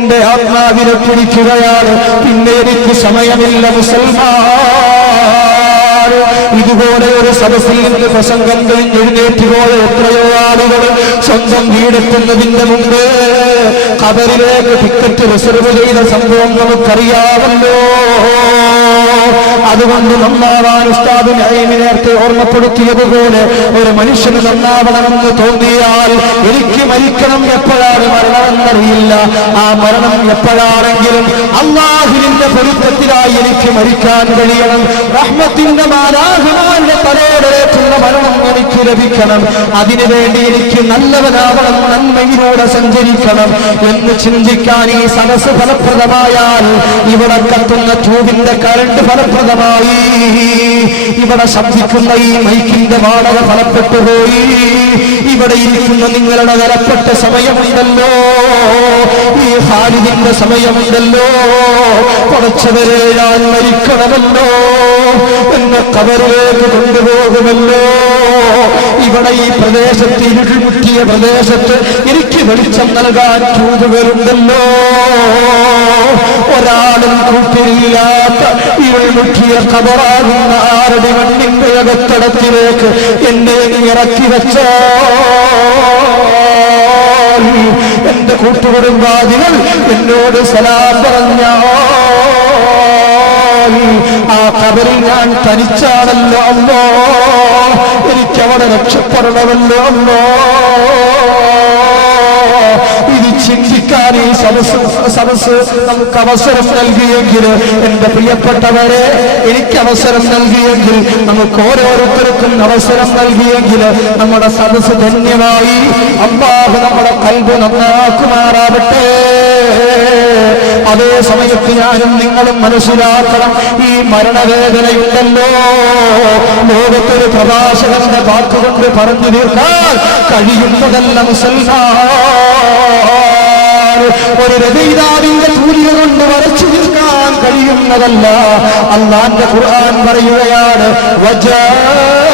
എന്റെ ആത്മാവിനെ പിടിക്കുകയാണ്. പിന്നെ എനിക്ക് സമയമില്ല മുസൽമാൻ. ഇതുപോലെ ഒരു സദസ്സിൽ നിന്ന് പ്രസംഗം കഴിഞ്ഞ് എഴുന്നേറ്റ് പോയ എത്രയോ ആളുകൾ സ്വന്തം വീടെത്തുന്നതിന്റെ മുമ്പ് ഖബറിലേക്ക് ടിക്കറ്റ് റിസർവ് ചെയ്ത സംഭവം നമുക്കറിയാമല്ലോ. അതുകൊണ്ട് നന്നാവാൻ ഉസ്താദ് നഈം നേരത്തെ ഓർമ്മപ്പെടുത്തിയതുപോലെ ഒരു മനുഷ്യന് നന്നാവണമെന്ന് തോന്നിയാൽ എനിക്ക് മരിക്കണം, എപ്പോഴാണ് മരണമെന്നറിയില്ല. ആ മരണം എപ്പോഴാണെങ്കിലും അല്ലാഹുവിന്റെ പൊരുത്തത്തിലായി എനിക്ക് മരിക്കാൻ കഴിയണം. റഹ്മത്തിന്റെ മാലാഖമാരുടെ തലയോടേറ്റുന്ന മരണം എനിക്ക് ലഭിക്കണം. അതിനുവേണ്ടി എനിക്ക് നല്ലവനാവണം, നന്മയിലൂടെ സഞ്ചരിക്കണം എന്ന് ചിന്തിക്കാൻ ഈ സദസ്സ് ഫലപ്രദമായാൽ, ഇവിടെ കത്തുന്ന ട്യൂബിന്റെ കറണ്ട് ഫലപ്രദമായി, ഇവിടെ ശബ്ദിക്കുന്ന ഈ മൈക്കിന്റെ വാടക ഫലപ്പെട്ടുപോയി, ഇവിടെ ഇരിക്കുന്ന നിങ്ങളുടെ വിലപ്പെട്ട സമയമുണ്ടല്ലോ, ഈ ഖാലിദിന്റെ സമയമുണ്ടല്ലോ. കുറച്ചവരെ ഞാൻ മരിക്കണമല്ലോ, എന്നെ ഖബറിലേക്ക് കൊണ്ടുപോകുമല്ലോ. ഇവിടെ ഈ പ്രദേശത്ത്, ഇരുൾമുറ്റിയ പ്രദേശത്ത് എനിക്ക് വെളിച്ചം നൽകാൻ ട്യൂബുകളുണ്ടല്ലോ. ഒരാളും കൂട്ടില്ലാത്ത ഇരുൾമുറ്റിയ ഖബറാകുന്ന ആരുടെ മണ്ണിന്റെ അകത്തടത്തിലേക്ക് എന്നെ ഇറക്കി വെച്ചോ. എന്റെ കൂട്ടുകുടുംബാദികൾ എന്നോട് സലാം പറഞ്ഞാൽ ആ ഖബറിൽ ഞാൻ തനിച്ചാണല്ലോ അല്ലോ, എനിക്കവിടെ രക്ഷപ്പെടണമല്ലോ അല്ലോ. ഇത് ചിന്തിക്കാൻ ഈ സദസ്സ് നമുക്ക് അവസരം നൽകിയെങ്കിൽ, എന്റെ പ്രിയപ്പെട്ടവരെ, എനിക്ക് അവസരം നൽകിയെങ്കിൽ, നമുക്ക് ഓരോരുത്തർക്കും അവസരം നൽകിയെങ്കിൽ നമ്മുടെ സദസ്സ് ധന്യമായി. അല്ലാഹു നമ്മുടെ ഖൽബ് നന്നാക്കുമാറാവട്ടെ. അതേ സമയത്ത് ഞാനും നിങ്ങളും മനസ്സിലാക്കണം, ഈ മരണവേദനയുണ്ടല്ലോ, ലോകത്തൊരു പ്രഭാഷകന്റെ വാക്കുകൊണ്ട് പറഞ്ഞു തീർക്കാൻ കഴിയുന്നതല്ല മുസൽമാൻ. ഒരു രചയിതാവിന്റെ തൂലിക കൊണ്ട് വരച്ചു തീർക്കാൻ കഴിയുന്നതല്ല. അല്ലാഹുവിന്റെ ഖുർആൻ പറയുകയാണ്, വജാഅത്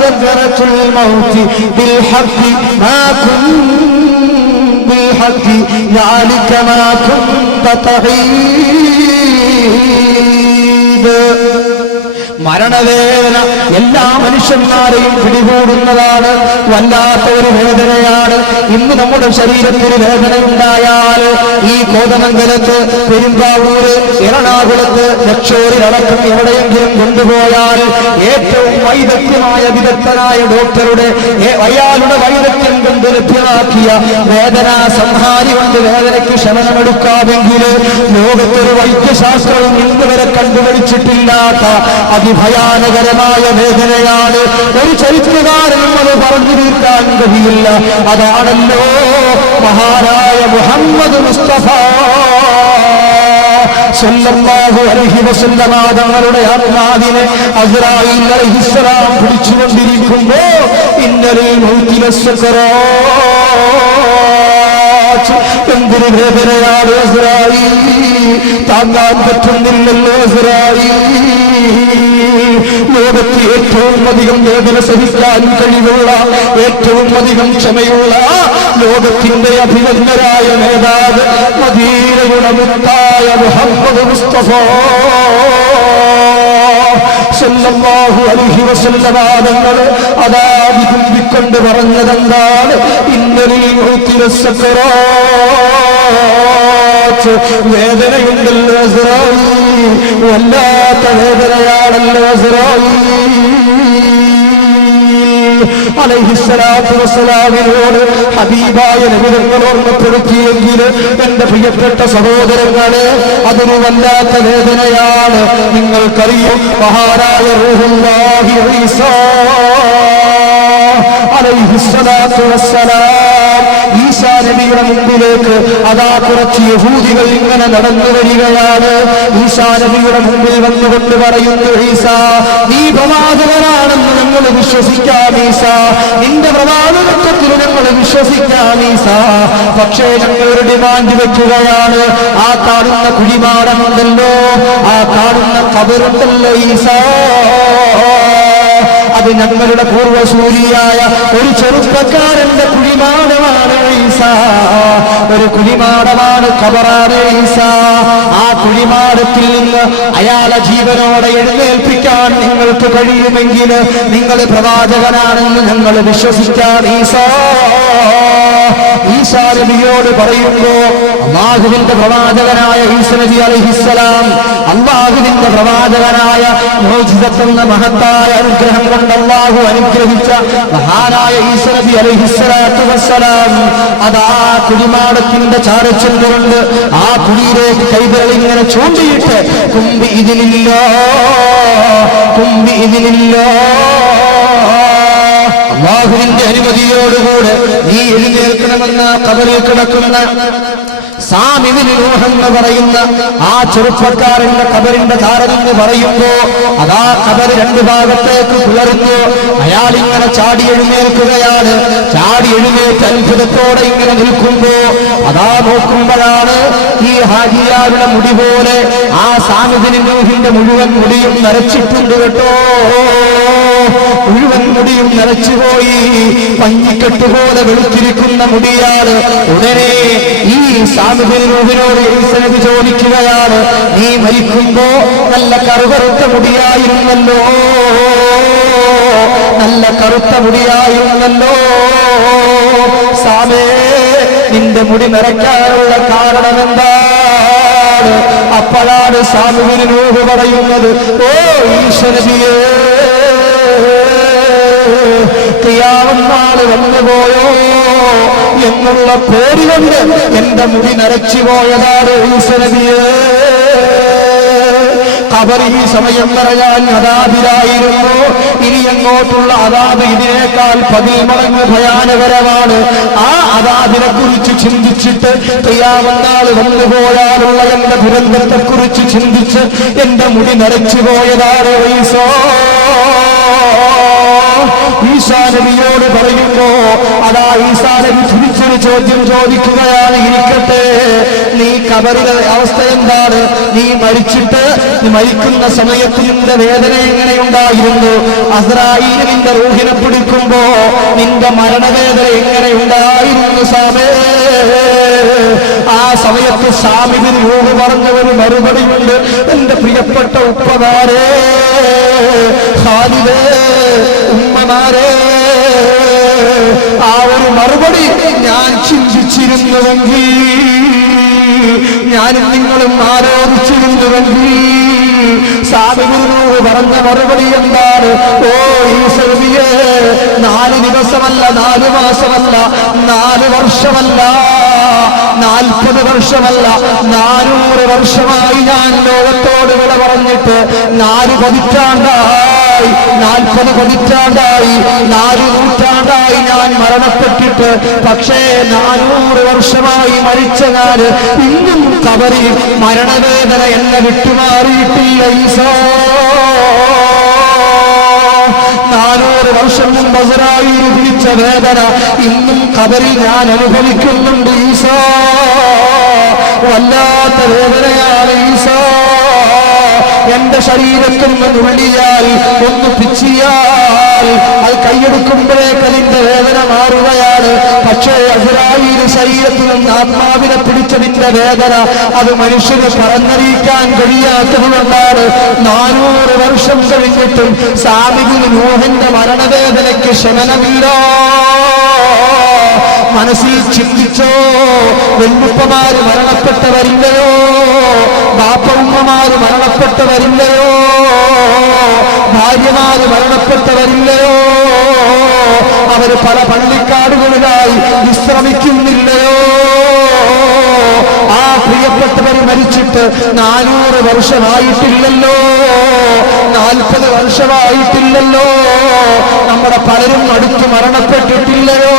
സകറത്തുൽ മൗതി ബിൽ ഹഖ് മാ بالحق ذلك ما كنت تحيد. മരണവേദന എല്ലാ മനുഷ്യന്മാരെയും പിടികൂടുന്നതാണ്, വല്ലാത്ത ഒരു വേദനയാണ്. ഇന്ന് നമ്മുടെ ശരീരത്തിൽ വേദനയുണ്ടായാൽ ഈ കോതമംഗലത്ത്, പെരുമ്പാവൂര്, എറണാകുളത്ത്, ലക്ഷോറിലടക്കം എവിടെയെങ്കിലും കൊണ്ടുപോയാൽ ഏറ്റവും വൈദഗ്ധ്യമായ വിദഗ്ധനായ ഡോക്ടറുടെ അയാളുടെ വൈദഗ്ധ്യം കൊണ്ട് ലഭ്യമാക്കിയ വേദനാ സംഹാരി കൊണ്ട് വേദനയ്ക്ക് ശമനമെടുക്കാമെങ്കിൽ ലോകത്തൊരു വൈദ്യശാസ്ത്രവും ഇന്നുവരെ കണ്ടുപിടിച്ചിട്ടില്ലാത്ത ഭയാനകരമായ വേദനയാണ്. ഒരു ചരിത്രകാരനും അത് പറഞ്ഞു തീർക്കാൻ കഴിയില്ല. അതാണല്ലോ മഹാനായ മുഹമ്മദ് മുസ്തഫ സല്ലല്ലാഹു അലൈഹി വസല്ലമ തങ്ങളുടെ ആത്മാവിനെ അസ്റായീൽ അലൈഹിസ്സലാം പിടിച്ചുകൊണ്ടിരിക്കുമ്പോൾ ഇന്നലിൽ മൗതി ലസ്സകറാത്ത്, എന്തൊരു വേദനയാണ് അസ്റായീൽ, താങ്ങാൻ പറ്റുന്നില്ലല്ലോ അസ്റായീൽ. ലോകത്ത് ഏറ്റവും അധികം വേദന സഹിക്കാൻ കഴിവുള്ള, ഏറ്റവും അധികം ക്ഷമയുള്ള ലോകത്തിന്റെ അഭിനന്ദനായ നേതാവ് മദീനയുടെ മുത്തായ മുഹമ്മദ് മുസ്തഫ സല്ലല്ലാഹു അലൈഹി വസല്ലമ തങ്ങൾ അതാ വിതുമ്പിക്കൊണ്ട് പറഞ്ഞതെന്താണ്? ഇന്നലിൽ മൗതി ലസ്സകറാത്ത്, വേദനയുണ്ടല്ലോ അസ്റായീൽ, വല്ലാത്ത വേദനയാണല്ലോ അസ്റായീൽ അലൈഹിസ്സലാത്തു വസ്സലാമിനോട് ഹബീബായ നബി തങ്ങൾ ഓർമ്മപ്പെടുത്തിയെങ്കിൽ എന്റെ പ്രിയപ്പെട്ട സഹോദരങ്ങളെ, അതൊരു വല്ലാത്ത വേദനയാണ്. നിങ്ങൾക്കറിയും മഹാനായ റൂഹുല്ലാഹി ഈസാ അലൈഹിസ്സലാത്തു വസ്സലാം ഈസാ നബിയുടെ മുമ്പിലേക്ക് അതാ കുറച്ച് യഹൂദികൾ ഇങ്ങനെ നടന്നു വരികയാണ്. ഈസാ നബിയുടെ മുമ്പിൽ വന്നുകൊണ്ട് പറയുന്നു, ഈസാ നീ പ്രവാചകനാണെന്ന് ഞങ്ങൾ വിശ്വസിക്കാം ഈസാ, നിന്റെ പ്രവാചകത്വത്തിൽ ഞങ്ങൾ വിശ്വസിക്കാം ഈസാ, പക്ഷേ ഞങ്ങളൊരു ഡിമാൻഡ് വെക്കുകയാണ്. ആ കാണുന്ന കുഴിമാടമുണ്ടല്ലോ, ആ കാണുന്ന ഖബറുണ്ടല്ലോ ഈസാ, അത് ഞങ്ങളുടെ പൂർവ്വസൂരിയായ ഒരു ചെറുപ്പക്കാരന്റെ കുഴിമാടമാണ് ഈസ. ഒരു കുഴിമാടമാണ്, ഖബറാണ് ഈസ. ആ കുഴിമാടത്തിൽ നിന്ന് അയാളെ ജീവനോടെ എഴുന്നേൽപ്പിക്കാൻ നിങ്ങൾക്ക് കഴിയുമെങ്കിൽ നിങ്ങൾ പ്രവാചകനാണെന്ന് ഞങ്ങൾ വിശ്വസിക്കാൻ ഈസാ നബിയോട് പറയുമ്പോ അല്ലാഹുവിന്റെ പ്രവാചകനായ ഈസ നബി അലൈഹിസ്സലാം, അല്ലാഹുവിന്റെ പ്രവാചകനായ മുഅ്ജിസത്തെന്ന മഹത്തായ അനുഗ്രഹം കൊണ്ട് അല്ലാഹു അനുഗ്രഹിച്ച മഹാനായ ഈസ നബി അലൈഹിസ്സലാത്തു വസ്സലാം അതാ കുഴിമാടത്തിന്റെ ചാരച്ചെന്നുകൊണ്ട് ആ കുഴിയിലേക്ക് കൈവിരൽ ഇങ്ങനെ ചൂണ്ടിയിട്ട് കുമ്പി ഇതിനില്ല അല്ലാഹുവിന്റെ അനുമതിയോടുകൂടെ നീ എഴുന്നേൽക്കണമെന്ന് ഖബറിൽ കിടക്കുന്ന സാമി ഇബ്നു നൂഹ് എന്ന് പറയുന്ന ആ ചെറുപ്പക്കാരന്റെ ഖബറിന്റെ താരമെന്ന് പറയുമ്പോ അതാ ഖബർ രണ്ട് ഭാഗത്തേക്ക് പിളർന്നു. അയാൾ ഇങ്ങനെ ചാടി എഴുന്നേൽക്കുകയാണ്. ചാടി എഴുന്നേറ്റ് അത്ഭുതത്തോടെ ഇങ്ങനെ നിൽക്കുമ്പോ അതാ നോക്കുമ്പോഴാണ് ഈ ഹാജിയാരുടെ മുടി പോലെ ആ സാമി ഇബ്നു നൂഹിന്റെ മുഴുവൻ മുടിയും നരച്ചിട്ടുണ്ട് കേട്ടോ. മുഴുവൻ മുടിയും നരച്ചുപോയി, പഞ്ഞിക്കെട്ട് പോലെ വെളുത്തിരിക്കുന്ന മുടിയാണ്. ഉടനെ ഈ സാമി ഇബ്നു നൂഹിനോട് ഈസ നബി ചോദിക്കുകയാണ്, നീ മരിക്കുമ്പോ നല്ല കറുകറുത്ത മുടിയായിരുന്നല്ലോ, നല്ല കറുത്ത മുടിയായിരുന്നല്ലോ സാമേ, നിന്റെ മുടി നരയ്ക്കാനുള്ള കാരണം എന്താണ്? അപ്പോഴാണ് സാമി ഇബ്നു നൂഹ് പറയുന്നത്, ഓ ഈസ നബിയേ, ഖിയാമത്ത് നാൾ വന്നുപോയോ എന്നുള്ള പേടി കൊണ്ട് എന്റെ മുടി നരച്ചു പോയതാണ് ഈസ നബിയേ. ഖബർ ഈ സമയം പറയാൻ അദാബിലായിരുന്നു. ഇനി അങ്ങോട്ടുള്ള അദാബ് ഇതിനേക്കാൾ 10 മടങ്ങ് ഭയാനകരമാണ്. ആ അദാബിനെ കുറിച്ച് ചിന്തിച്ചിട്ട് ഖിയാമത്ത് നാൾ വന്നുപോയാലുള്ള എന്റെ ദുരന്തത്തെ കുറിച്ച് ചിന്തിച്ച് എന്റെ മുടി നരച്ചു പോയതാണ് ഈസാ നബിയോട് പറയുമ്പോ അതാ ഈസാ നബി തിരിച്ചൊരു ചോദ്യം ചോദിക്കുകയാണ്, ഇരിക്കട്ടെ, നീ ഖബറിലെ അവസ്ഥ എന്താണ്? നീ മരിച്ചിട്ട് മരിക്കുന്ന സമയത്ത് നിന്റെ വേദന എങ്ങനെയുണ്ടായിരുന്നു? അസ്രായീൽ നിന്റെ റൂഹിനെ പിടിക്കുമ്പോ നിന്റെ മരണവേദന എങ്ങനെയുണ്ടായിരുന്നു സാമേ? ആ സമയത്ത് സാമി ഇബ്നു നൂഹ് പറഞ്ഞ ഒരു മറുപടിയുണ്ട്, എന്റെ പ്രിയപ്പെട്ട ഉപ്പമാരെ, ഖാലിദേ, ഉമ്മമാരെ, ആ ഒരു മറുപടി ഞാൻ ചിന്തിച്ചിരുന്നുവെങ്കിൽ, ഞാനും നിങ്ങളും ആലോചിച്ചിരുന്നുവെങ്കിൽ, സാമി ഇബ്നു നൂഹ് പറഞ്ഞ മറുപടി എന്താണ്? ഓ ഈസ നബിയേ, 4 ദിവസമല്ല, 4 മാസമല്ല, 4 വർഷമല്ല, 40 വർഷമല്ല, 400 വർഷമായി ഞാൻ ലോകത്തോട് വിട പറഞ്ഞിട്ട് 4 പതിറ്റാണ്ടായി, 40 പതിറ്റാണ്ടായി, 4 നൂറ്റാണ്ടായി ഞാൻ മരണപ്പെട്ടിട്ട്. പക്ഷേ 400 വർഷമായി മരിച്ച ഞാൻ ഇന്നും ഖബറിൽ മരണവേദന എന്നെ വിട്ടുമാറിയിട്ടില്ല ഈസോ. 400 വർഷം മുമ്പ് അസ്രായീൽ പിടിച്ച വേദന ഇന്നും ഖബറിൽ ഞാൻ അനുഭവിക്കുന്നുണ്ട് ഈസോ. വല്ലാത്ത വേദനയാണ് ഈസോ. എന്റെ ശരീരത്തിൽ നിന്ന് നുള്ളിയാൽ, ഒന്ന് പിച്ചിയാൽ അത് കൈയെടുക്കുമ്പോഴേക്ക് അതിന്റെ വേദന മാറുകയാണ്. പക്ഷേ അസ്രായീൽ ശരീരത്തിൽ നിന്ന് ആത്മാവിനെ പിടിച്ചതിന്റെ വേദന അത് മനുഷ്യന് പറഞ്ഞറിയിക്കാൻ കഴിയാത്തതുകൊണ്ടാണ് 400 വർഷം കഴിഞ്ഞിട്ടും സാമി ഇബ്നു നൂഹിന്റെ മരണവേദനയ്ക്ക് ശമനമില്ല. മനസ്സിൽ ചിന്തിച്ചോ, വെല്ലുപ്പമാര് മരണപ്പെട്ടവരില്ലയോ, ബാപ്പ ഉമ്മമാര് മരണപ്പെട്ടവരില്ലയോ, ഭാര്യമാര് മരണപ്പെട്ടവരില്ലയോ, അവര് പല പള്ളിക്കാടുകളിലായി വിശ്രമിക്കുന്നില്ലയോ? ആ പ്രിയപ്പെട്ടവർ മരിച്ചിട്ട് 400 വർഷമായിട്ടില്ലല്ലോ, 40 വർഷമായിട്ടില്ലല്ലോ, നമ്മുടെ പലരും അടുത്ത് മരണപ്പെട്ടിട്ടില്ലയോ?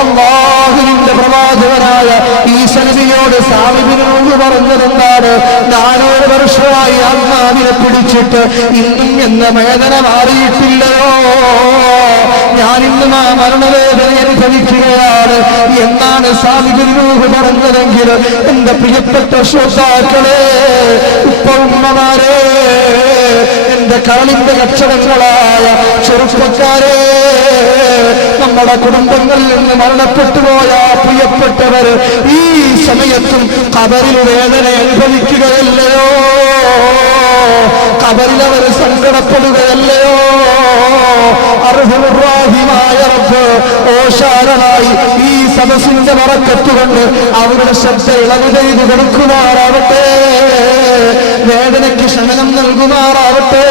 അല്ലാഹുവിന്റെ പ്രവാചകനായ ഈസ നബിയോട് സാമി ഇബ്നു നൂഹ് പറഞ്ഞതെന്താണ്? 400 വർഷമായി ആത്മാവിനെ പിടിച്ചിട്ട് ഇന്നും എന്ന വേദന മാറിയിട്ടില്ലയോ? ഞാനിന്നും ആ മരണവേദന അനുഭവിക്കുകയാണ് എന്നാണ് സാമി ഇബ്നു നൂഹ് പറഞ്ഞതെങ്കിൽ, എന്റെ പ്രിയപ്പെട്ട ശ്രോതാക്കളെ, ഉപ്പ ഉമ്മമാരെ, എന്റെ കരളിന്റെ കച്ചവടങ്ങളായ ചെറുപ്പക്കാരെ, നമ്മുടെ കുടുംബങ്ങളിൽ നിന്ന് മരണപ്പെട്ടു പോയ പ്രിയപ്പെട്ടവർ ഈ സമയത്തും ഖബറിൽ വേദന അനുഭവിക്കുകയല്ലയോ? ഖബറിൽ അവർ സങ്കടപ്പെടുകയല്ലയോ? അർഹമുർറാഹിമായ റബ്ബ് ഓശാരമായി ഈ സദസ്സിന്റെ ബറക്കത്തുകൊണ്ട് അവരുടെ ശ്രദ്ധ ഇളവ് ചെയ്തു കൊടുക്കുമാറാവട്ടെ, വേദനയ്ക്ക് ശമനം നൽകുമാറാവട്ടെ,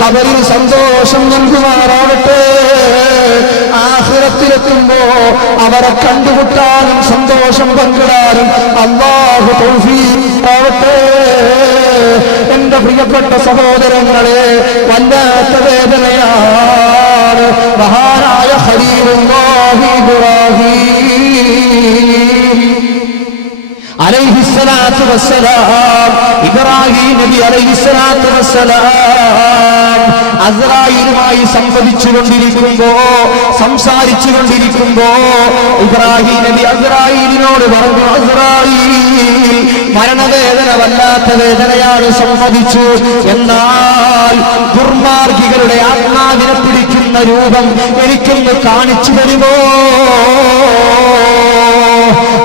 ഖബറിൽ സന്തോഷം നൽകുമാറാവട്ടെ. ആഖിറത്തിലെത്തുമ്പോ അവരെ കണ്ടുമുട്ടാനും സന്തോഷം പങ്കിടാനും അല്ലാഹു തൗഫീഖ് ആവട്ടെ. എന്റെ പ്രിയപ്പെട്ട സഹോദരങ്ങളെ, വല്ലാത്ത വേദനയാണ് മഹാനായ ഖലീലുല്ലാഹി ഇബ്രാഹീം അലൈഹിസ്സലാത്തു വസ്സലാം, ഇബ്രാഹിം നബി അലൈഹിസ്സലാത്തു വസ്സലാം അസ്രായീലുമായി സംസാരിച്ചു കൊണ്ടിരിക്കുമ്പോ ഇബ്രാഹിം നബി അസ്രായീലിനോട് പറഞ്ഞു, അസ്രായീൽ, മരണവേദന വല്ലാത്ത വേദനയാണ്, സമ്മതിച്ചു. എന്നാൽ ദുർമാർഗികളുടെ ആത്മാവിനെ പിടിക്കുന്ന രൂപം എനിക്കൊന്ന് കാണിച്ചു തരുമോ?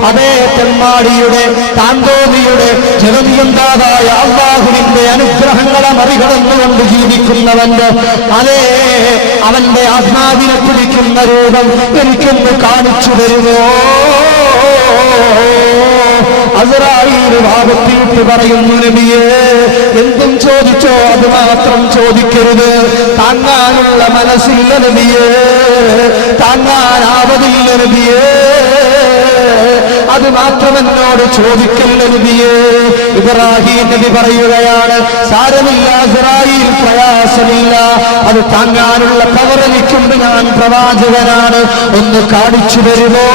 അതേ തെമ്മാടിയുടെ താന്തോമിയുടെ ജഗതിയന്താവായ അല്ലാഹുവിന്റെ അനുഗ്രഹങ്ങളെ മറികടന്നുകൊണ്ട് ജീവിക്കുന്നവന്റെ അതേ അവന്റെ ആത്മാവിനെ പിടിക്കുന്ന രൂപം എനിക്കൊന്ന് കാണിച്ചു തരുമോ? അസ്രായീൽ ഭാവത്തിട്ട് പറയുന്നു, നബിയേ, എന്തും ചോദിച്ചോ, അത് മാത്രം ചോദിക്കരുത്. താങ്ങാനുള്ള മനസ്സില്ല നബിയേ, താങ്ങാനാവതില്ല നബിയേ, അത് മാത്രം എന്നോട് ചോദിക്കല്ല നബിയേ. ഇബ്രാഹിം നബി പറയുകയാണ്, സാരമില്ല അസ്രായീൽ, പ്രയാസമില്ല, അത് താങ്ങാനുള്ള പവർ എനിക്കുണ്ട്, ഞാൻ പ്രവാചകനാണ്, ഒന്ന് കാണിച്ചു തരുമോ?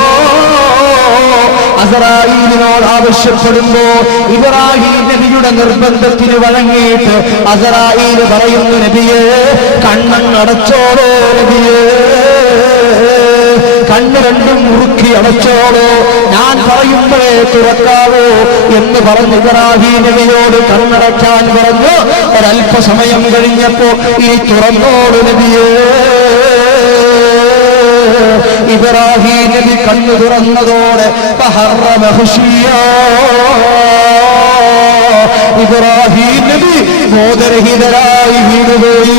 അസ്രായീലിനോട് ആവശ്യപ്പെടുമ്പോ ഇബ്രാഹിം നബിയുടെ നിർബന്ധത്തിന് വഴങ്ങിയിട്ട് അസ്രായീൽ പറയുന്നു, നബിയേ, കണ്ണടച്ചോളോ നബിയേ, കണ്ണ് രണ്ടും മുറുക്കി അടച്ചോളോ, ഞാൻ പറയുമ്പോഴേ തുറക്കാവോ എന്ന് പറഞ്ഞ് ഇബ്രാഹിം നബിയോട് കണ്ണടക്കാൻ പറഞ്ഞു. ഒരല്പസമയം കഴിഞ്ഞപ്പോ ഈ തുറന്നോളൂ നബിയേ. ഇബ്രാഹിം നബി കണ്ണു തുറന്നതോടെ ഇബ്രാഹിം നബി ബോധരഹിതരായി വീണുപോയി.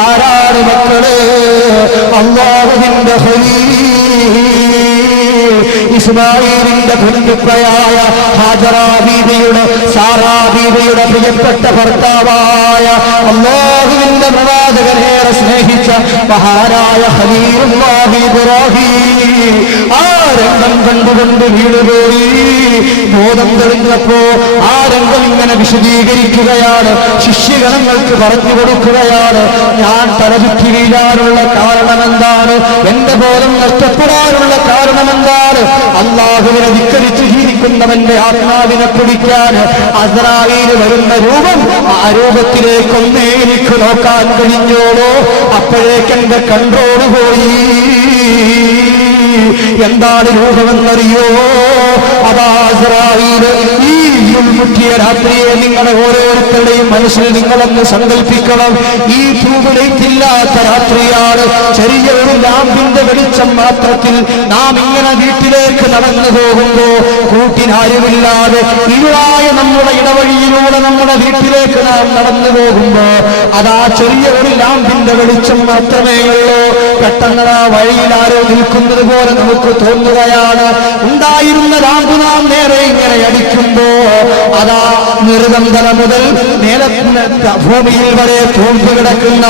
ആരാണ് മക്കളെ? അല്ലാഹുവിന്റെ ഖലീൽ ഇസ്മാഈലിന്റെ കുഞ്ഞുപ്പയായ ഹാജറ ബീവിയുടെ, സാറാ ബീവിയുടെ പ്രിയപ്പെട്ട ഭർത്താവായ അല്ലാഹുവിന്റെ പ്രവാചകനേറെ സ്നേഹിച്ച മഹാനായ ഖലീലുല്ലാഹി ഇബ്രാഹീം ആ രംഗം കണ്ടുകൊണ്ട് വീണുപോയി. ബോധം തെളിഞ്ഞപ്പോ ആ രംഗം ഇങ്ങനെ വിശദീകരിക്കുകയാണ്, ശിഷ്യഗണങ്ങൾക്ക് പറഞ്ഞു കൊടുക്കുകയാണ്. ഞാൻ തലചുറ്റി വീഴാനുള്ള കാരണമെന്താണ്? എന്റെ ബോധം നഷ്ടപ്പെടാനുള്ള കാരണമെന്താണ്? അല്ലാഹുവിനെ ധിക്കരിച്ച് ജീവിക്കുന്നവന്റെ ആത്മാവിനെ പിടിക്കാൻ അസ്രായീൽ വരുന്ന രൂപം, ആ രൂപത്തിലേക്കൊന്നേ എനിക്ക് നോക്കാൻ കഴിഞ്ഞോളൂ. അപ്പോഴേക്കെന്റെ കൺട്രോൾ പോയി. എന്താണ് രൂപമെന്നറിയോ? അതാ അസ്രായീൽ ഈ മുറ്റിയ രാത്രിയെ നിങ്ങളെ ഓരോരുത്തരുടെയും മനസ്സിൽ നിങ്ങളൊന്ന് സങ്കല്പിക്കണം. ഈ ട്യൂബ്ലൈറ്റില്ലാത്ത രാത്രിയാണ്. ചെറിയൊരു ലാമ്പിന്റെ വെളിച്ചം മാത്രത്തിൽ നാം ഇങ്ങനെ വീട്ടിലേക്ക് നടന്നു പോകുമ്പോ, കൂട്ടിനാരുമില്ലാതെ ഇരുളായ നമ്മുടെ ഇടവഴിയിലൂടെ നമ്മുടെ വീട്ടിലേക്ക് നാം നടന്നു പോകുമ്പോ, അതാ ചെറിയ ഒരു ലാമ്പിന്റെ വെളിച്ചം മാത്രമേ ഉള്ളൂ. പെട്ടെന്ന് ആ വഴിയിൽ ആരോ നിൽക്കുന്നത് പോലെ നമുക്ക് തോന്നുകയാണ്. ഉണ്ടായിരുന്ന ലാമ്പ് നാം നേരെ ഇങ്ങനെ അടിക്കുമ്പോ അതാ നിർഗന്ധന മുതൽ ഭൂമിയിൽ വരെ തൂമ്പ് കിടക്കുന്ന,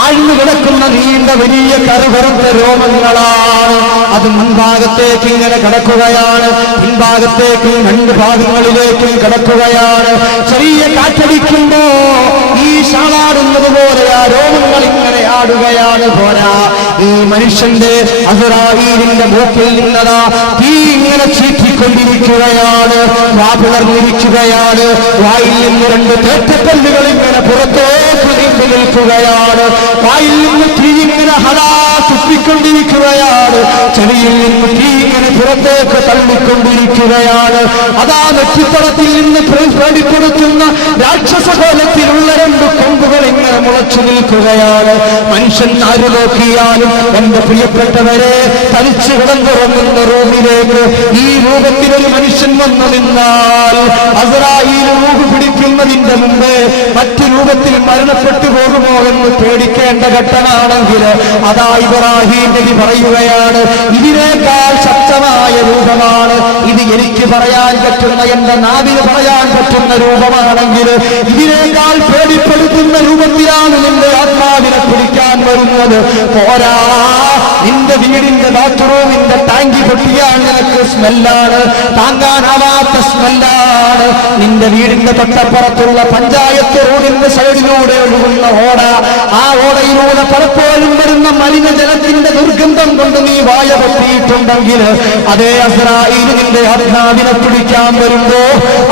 ആഴ്ന്നു കിടക്കുന്ന നീണ്ട വലിയ കറുകറുത്ത രോമങ്ങളാണ്. അത് മുൻഭാഗത്തേക്ക് ഇങ്ങനെ കിടക്കുകയാണ്, പിൻഭാഗത്തേക്കും രണ്ട് ഭാഗങ്ങളിലേക്കും കിടക്കുകയാണ്. ചെറിയ കാറ്റടിക്കുമ്പോ ഈ ഷാളാടുന്നത് പോലെ ആ രോമങ്ങൾ ഇങ്ങനെ ആടുകയാണ്. പോരാ, ഈ മനുഷ്യന്റെ അസ്രായീലിന്റെ മൂക്കിൽ നിന്നതാ തീ ഇങ്ങനെ ചീറ്റി ചീറ്റിക്കൊണ്ടിരിക്കുകയാണ്, വാ പിളർന്നിരിക്കുകയാണ്, വായിൽ നിന്ന് രണ്ട് തേറ്റക്കല്ലുകൾ ഇങ്ങനെ പുറത്തേക്ക് നീണ്ടു നിൽക്കുകയാണ്, വായിൽ നിന്ന് തീ ഇങ്ങനെ ഹലാ തുപ്പിക്കൊണ്ടിരിക്കുകയാണ്, ചെവിയിൽ നിന്ന് തീ ഇങ്ങനെ പുറത്തേക്ക് തള്ളിക്കൊണ്ടിരിക്കുകയാണ്. അതാ നെറ്റിത്തടത്തിൽ നിന്ന് പേടിപ്പെടുത്തുന്ന രാക്ഷസകോലത്തിലുള്ള രണ്ട് കൊമ്പുകൾ ഇങ്ങനെ മുളച്ചു നിൽക്കുകയാണ്. മനുഷ്യൻ ആര് നോക്കിയാലും എന്റെ പ്രിയപ്പെട്ടവരെ തനിച്ചു കിടന്നുറങ്ങുന്ന റൂമിലേക്ക് ഈ രൂപത്തിൽ ഒരു മനുഷ്യൻ വന്നു നിന്നാൽ അസ്രായീൽ റൂഹ് പിടിക്കുന്നതിന്റെ മുമ്പ് മറ്റു രൂപത്തിൽ മരണപ്പെട്ടു പോകുമോ എന്ന് പേടിക്കേണ്ട ഘട്ടമാണെങ്കിൽ അതാ ഇബ്രാഹിം നബി പറയുകയാണ്, ഇതിനേക്കാൾ ശക്തമായ രൂപമാണ് ഇത്. എനിക്ക് പറയാൻ പറ്റുന്ന, എന്റെ നാവിന് പറയാൻ പറ്റുന്ന രൂപമാണെങ്കിൽ ഇതിനേക്കാൾ പേടിപ്പെടുത്തുന്ന രൂപത്തിലാണ് നിന്റെ ആത്മാവിനെ പിടിക്കാൻ വരുന്നത്. പോരാ, നിന്റെ വീടിന്റെ ബാത്റൂമിന്റെ ടാങ്കി പൊട്ടിയാൽ നിനക്ക് സ്മെല്ലാണ്, താങ്ങാനാവാത്ത സ്മെല്ലാണ്. നിന്റെ വീടിന്റെ തൊട്ടപ്പുറത്തുള്ള പഞ്ചായത്ത് റോഡിന്റെ സൈഡിലൂടെ ഒഴുകുന്ന ഓട, ആ ഓടയിലൂടെ പലപ്പോഴും വരുന്ന മലിനജലത്തിന്റെ ദുർഗന്ധം കൊണ്ട് നീ വായ പൊട്ടിയിട്ടുണ്ടെങ്കിൽ അതേ അസ്രായീൽ നിന്റെ ആത്മാവിനെ പിടിക്കാൻ വരുമ്പോ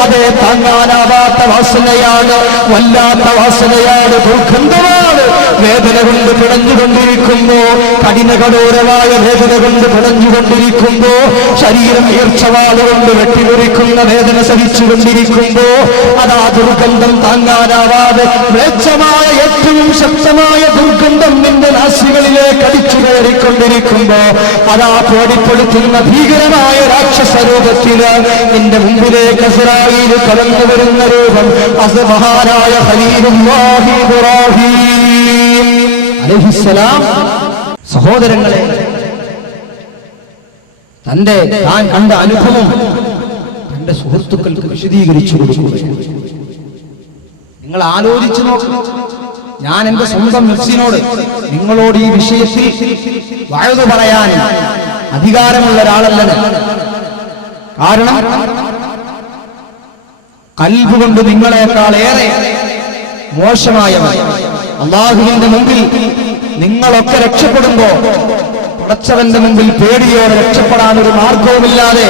അതേ താങ്ങാനാവാത്ത വാസനയാണ്, വല്ലാത്ത വാസനയാണ്, ദുർഗന്ധമാണ്. വേദന കൊണ്ട് പിടഞ്ഞുകൊണ്ടിരിക്കുമ്പോ, കഠിന കഠോരമായ വേദന കൊണ്ട് പിടഞ്ഞുകൊണ്ടിരിക്കുമ്പോ, ശരീരം ഈർച്ചവാളുകൊണ്ട് വെട്ടിമുറിക്കുന്ന വേദന സഹിച്ചുകൊണ്ടിരിക്കുമ്പോ അതാ ദുർഗന്ധം താങ്ങാനാവാതെ മ്ലേച്ഛമായ ഏറ്റവും ശക്തമായ ദുർഗന്ധം നിന്റെ നാസികളിലേക്ക് അടിച്ചു കയറിക്കൊണ്ടിരിക്കുമ്പോ അതാ പേടിപ്പെടുത്തുന്ന ഭീകരമായ രാക്ഷസ രൂപത്തില് നിന്റെ മുമ്പിലേക്ക് അസ്രായീൽ കടന്നു വരുന്ന രൂപം മഹാനായ ഖലീലുല്ലാഹി ഇബ്രാഹീം അലൈഹിസ്സലാം. സഹോദരങ്ങളെ, താൻ കണ്ട അനുഭവം തന്റെ സുഹൃത്തുക്കൾക്ക് വിശദീകരിച്ചു കൊടുക്കുകയാണ്. നിങ്ങൾ ആലോചിച്ചു നോക്കണം. ഞാൻ എന്റെ സ്വന്തം നഫ്സിനോട് നിങ്ങളോട് ഈ വിഷയത്തിൽ വഅദ് പറയാൻ അധികാരമുള്ള ഒരാളല്ല. കാരണം ഖൽബ് കൊണ്ട് നിങ്ങളെക്കാൾ ഏറെ മോശമായവൻ അല്ലാഹുവിന്റെ മുമ്പിൽ നിങ്ങളൊക്കെ രക്ഷപ്പെടുമ്പോ പടച്ചവന്റെ മുമ്പിൽ പേടിയോടെ രക്ഷപ്പെടാൻ ഒരു മാർഗവുമില്ലാതെ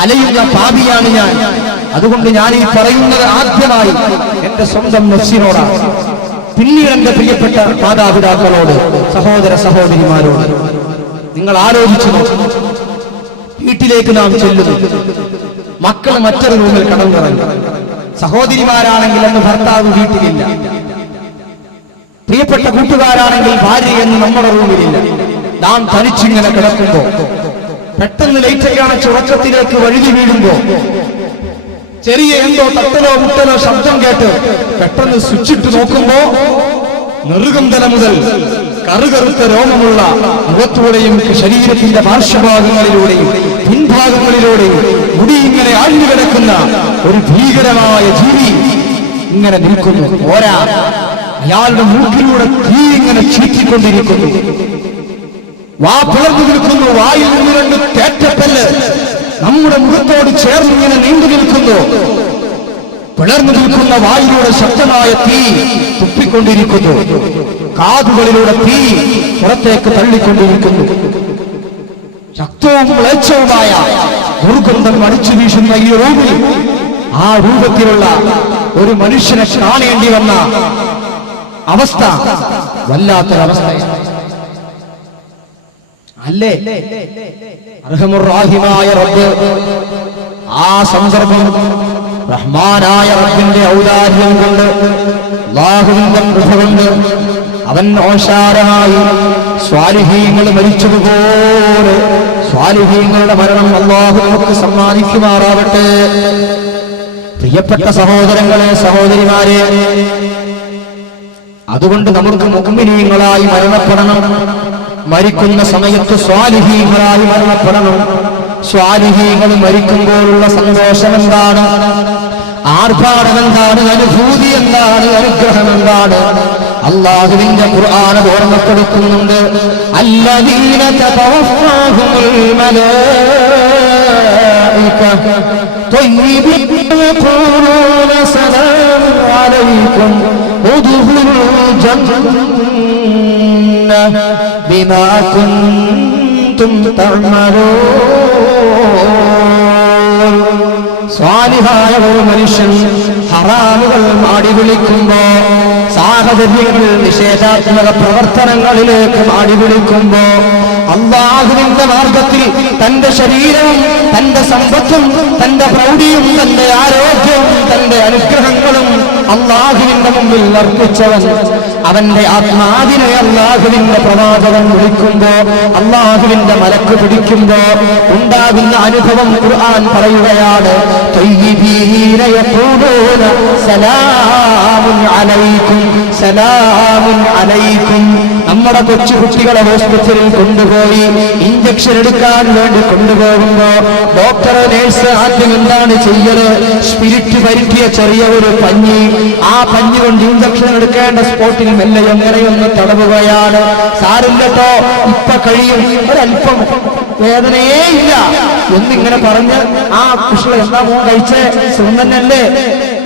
അലയുന്ന പാപിയാണ് ഞാൻ. അതുകൊണ്ട് ഞാൻ ഈ പറയുന്നത് ആദ്യമായി എന്റെ സ്വന്തം നഫ്സിനോടാണ്, പിന്നീട് എന്റെ പ്രിയപ്പെട്ട മാതാപിതാക്കളോട്, സഹോദര സഹോദരിമാരോട്. നിങ്ങൾ ആലോചിച്ചു നോക്കും. വീട്ടിലേക്ക് നാം ചെല്ലുന്നു, മക്കൾ മറ്റൊരു റൂമിൽ കടന്നിറങ്ങി. സഹോദരിമാരാണെങ്കിൽ അന്ന് ഭർത്താവ് വീട്ടിലില്ല, പ്രിയപ്പെട്ട കൂട്ടുകാരാണെങ്കിൽ ഭാര്യ എന്ന് നമ്മുടെ റൂമിലില്ല. നാം തനിച്ചിങ്ങനെ കിടക്കുമ്പോ പെട്ടെന്ന് ലൈറ്റൊക്കെയാണ് ചുറക്കത്തിലേക്ക് വഴുതി വീഴുമ്പോ ചെറിയ എന്തോ തട്ടലോ മുട്ടലോ ശബ്ദം കേട്ട് പെട്ടെന്ന് സ്വിച്ചിട്ട് നോക്കുമ്പോ നെറുകം തല മുതൽ കറുകറുത്ത രോമമുള്ള മുഖത്തൂടെയും ശരീരത്തിന്റെ പാർശ്വഭാഗങ്ങളിലൂടെയും പിൻഭാഗങ്ങളിലൂടെയും മുടി ഇങ്ങനെ ആഴ്ന്നു കിടക്കുന്ന ഒരു ഭീകരമായ ജീവി ഇങ്ങനെ നിൽക്കുന്നു. പോരാ, അയാളുടെ മൂക്കിലൂടെ തീ ഇങ്ങനെ ചീറ്റിക്കൊണ്ടിരിക്കുന്നു, വാ പിളർന്നു നിൽക്കുന്നു, വായിൽ നിന്ന് രണ്ട് തേറ്റപ്പല്ല് നമ്മുടെ മുഖത്തോട് ചേർന്ന് ഇങ്ങനെ നീണ്ടു നിൽക്കുന്നു. പിളർന്നു നിൽക്കുന്ന വായിലൂടെ ശക്തമായ തീ തുപ്പിക്കൊണ്ടിരിക്കുന്നു, കാതുകളിലൂടെ തീ പുറത്തേക്ക് തള്ളിക്കൊണ്ടിരിക്കുന്നു. ശക്തവും മ്ലേച്ഛവുമായ ദുർഗന്ധം അടിച്ചു വീശുന്ന ഈ റൂമിൽ ആ രൂപത്തിലുള്ള ഒരു മനുഷ്യനെ കാണേണ്ടി വന്ന അവസ്ഥ വല്ലാത്തൊരവസ്ഥയാണ് അല്ലേ? അർഹമുർ-റഹീമായ റബ്ബ് ആ സന്ദർഭം റഹ്മാനായ റബ്ബിന്റെ ഔദാര്യം കൊണ്ട്, അല്ലാഹുവിന്റെ കൃപ കൊണ്ട് അവൻ ഓശാരമായി സ്വാലിഹീങ്ങൾ മരിച്ചതുപോലെ സ്വാലിഹീങ്ങളുടെ മരണം അല്ലാഹു നമുക്ക് സമ്മാനിക്കുമാറാവട്ടെ. പ്രിയപ്പെട്ട സഹോദരങ്ങളെ, സഹോദരിമാരെ, അതുകൊണ്ട് നമുക്ക് മുഅ്മിനീങ്ങളായി മരണപ്പെടണം. മരിക്കുന്ന സമയത്ത് സ്വാലിഹീങ്ങളായി മരണപ്പെടണം. സ്വാലിഹീങ്ങൾ മരിക്കുമ്പോഴുള്ള സന്തോഷം എന്താണ്? ആർഭാടം എന്താണ്? അനുഭൂതി എന്താണ്? അനുഗ്രഹം എന്താണ്? അല്ലാഹുവിന്റെ ഖുർആൻ ഓർമ്മപ്പെടുത്തുന്നുണ്ട്. അല്ലദീന തതവഫാഹുൽ മലായിക ത്വയ്യിബീന യഖൂലൂന സലാമു അലൈക്കും ഉദ്ഖുലുൽ ജന്നത ബിമാ കുൻതും തഅമലൂൻ. സ്വാലിഹായ ഒരു മനുഷ്യൻ ഹറാമുകൾ മാടി വിളിക്കുമ്പോ, സാഹചര്യങ്ങൾ നിഷേധാത്മക പ്രവർത്തനങ്ങളിലേക്ക് മാടി വിളിക്കുമ്പോ, അല്ലാഹുവിന്റെ മാർഗത്തിൽ തന്റെ ശരീരവും തന്റെ സമ്പത്തും തന്റെ പ്രൗഢിയും തന്റെ ആരോഗ്യവും തന്റെ അനുഗ്രഹങ്ങളും അല്ലാഹുവിന്റെ മുമ്പിൽ അർപ്പിച്ചവൻ, അവന്റെ ആത്മാവിനെ അല്ലാഹുവിന്റെ പ്രവാചകൻ വിളിക്കുമ്പോ, അല്ലാഹുവിന്റെ മലക്ക് പിടിക്കുമ്പോ ഉണ്ടാകുന്ന അനുഭവം ഖുർആൻ പറയുകയാണ്. തയ്യിബീന യഖൂലൂന സലാമുൻ അലൈക്കും സലാമുൻ അലൈക്കും. നമ്മുടെ കൊച്ചുകുട്ടികളെ ഹോസ്പിറ്റലിൽ കൊണ്ടുപോയി ഇഞ്ചക്ഷൻ എടുക്കാൻ വേണ്ടി കൊണ്ടുപോകുമ്പോ ഡോക്ടർ നേഴ്സ് ആദ്യം എന്താണ് ചെയ്യല്? സ്പിരിറ്റ് പരുത്തിയ ചെറിയ ഒരു പഞ്ഞി, ആ പഞ്ഞി കൊണ്ട് ഇഞ്ചക്ഷൻ എടുക്കേണ്ട സ്പോട്ടിൽ മെല്ലെ എങ്ങനെയൊന്ന് തടവുകയാണ്. സാരില്ലട്ടോ, ഇപ്പൊ കഴിയും, ഒരല്പം വേദനയേ ഇല്ല എന്നിങ്ങനെ പറഞ്ഞ് ആ കുട്ടികൾ എന്താ മോൻ കഴിച്ചേ, സുന്ദനല്ലേ,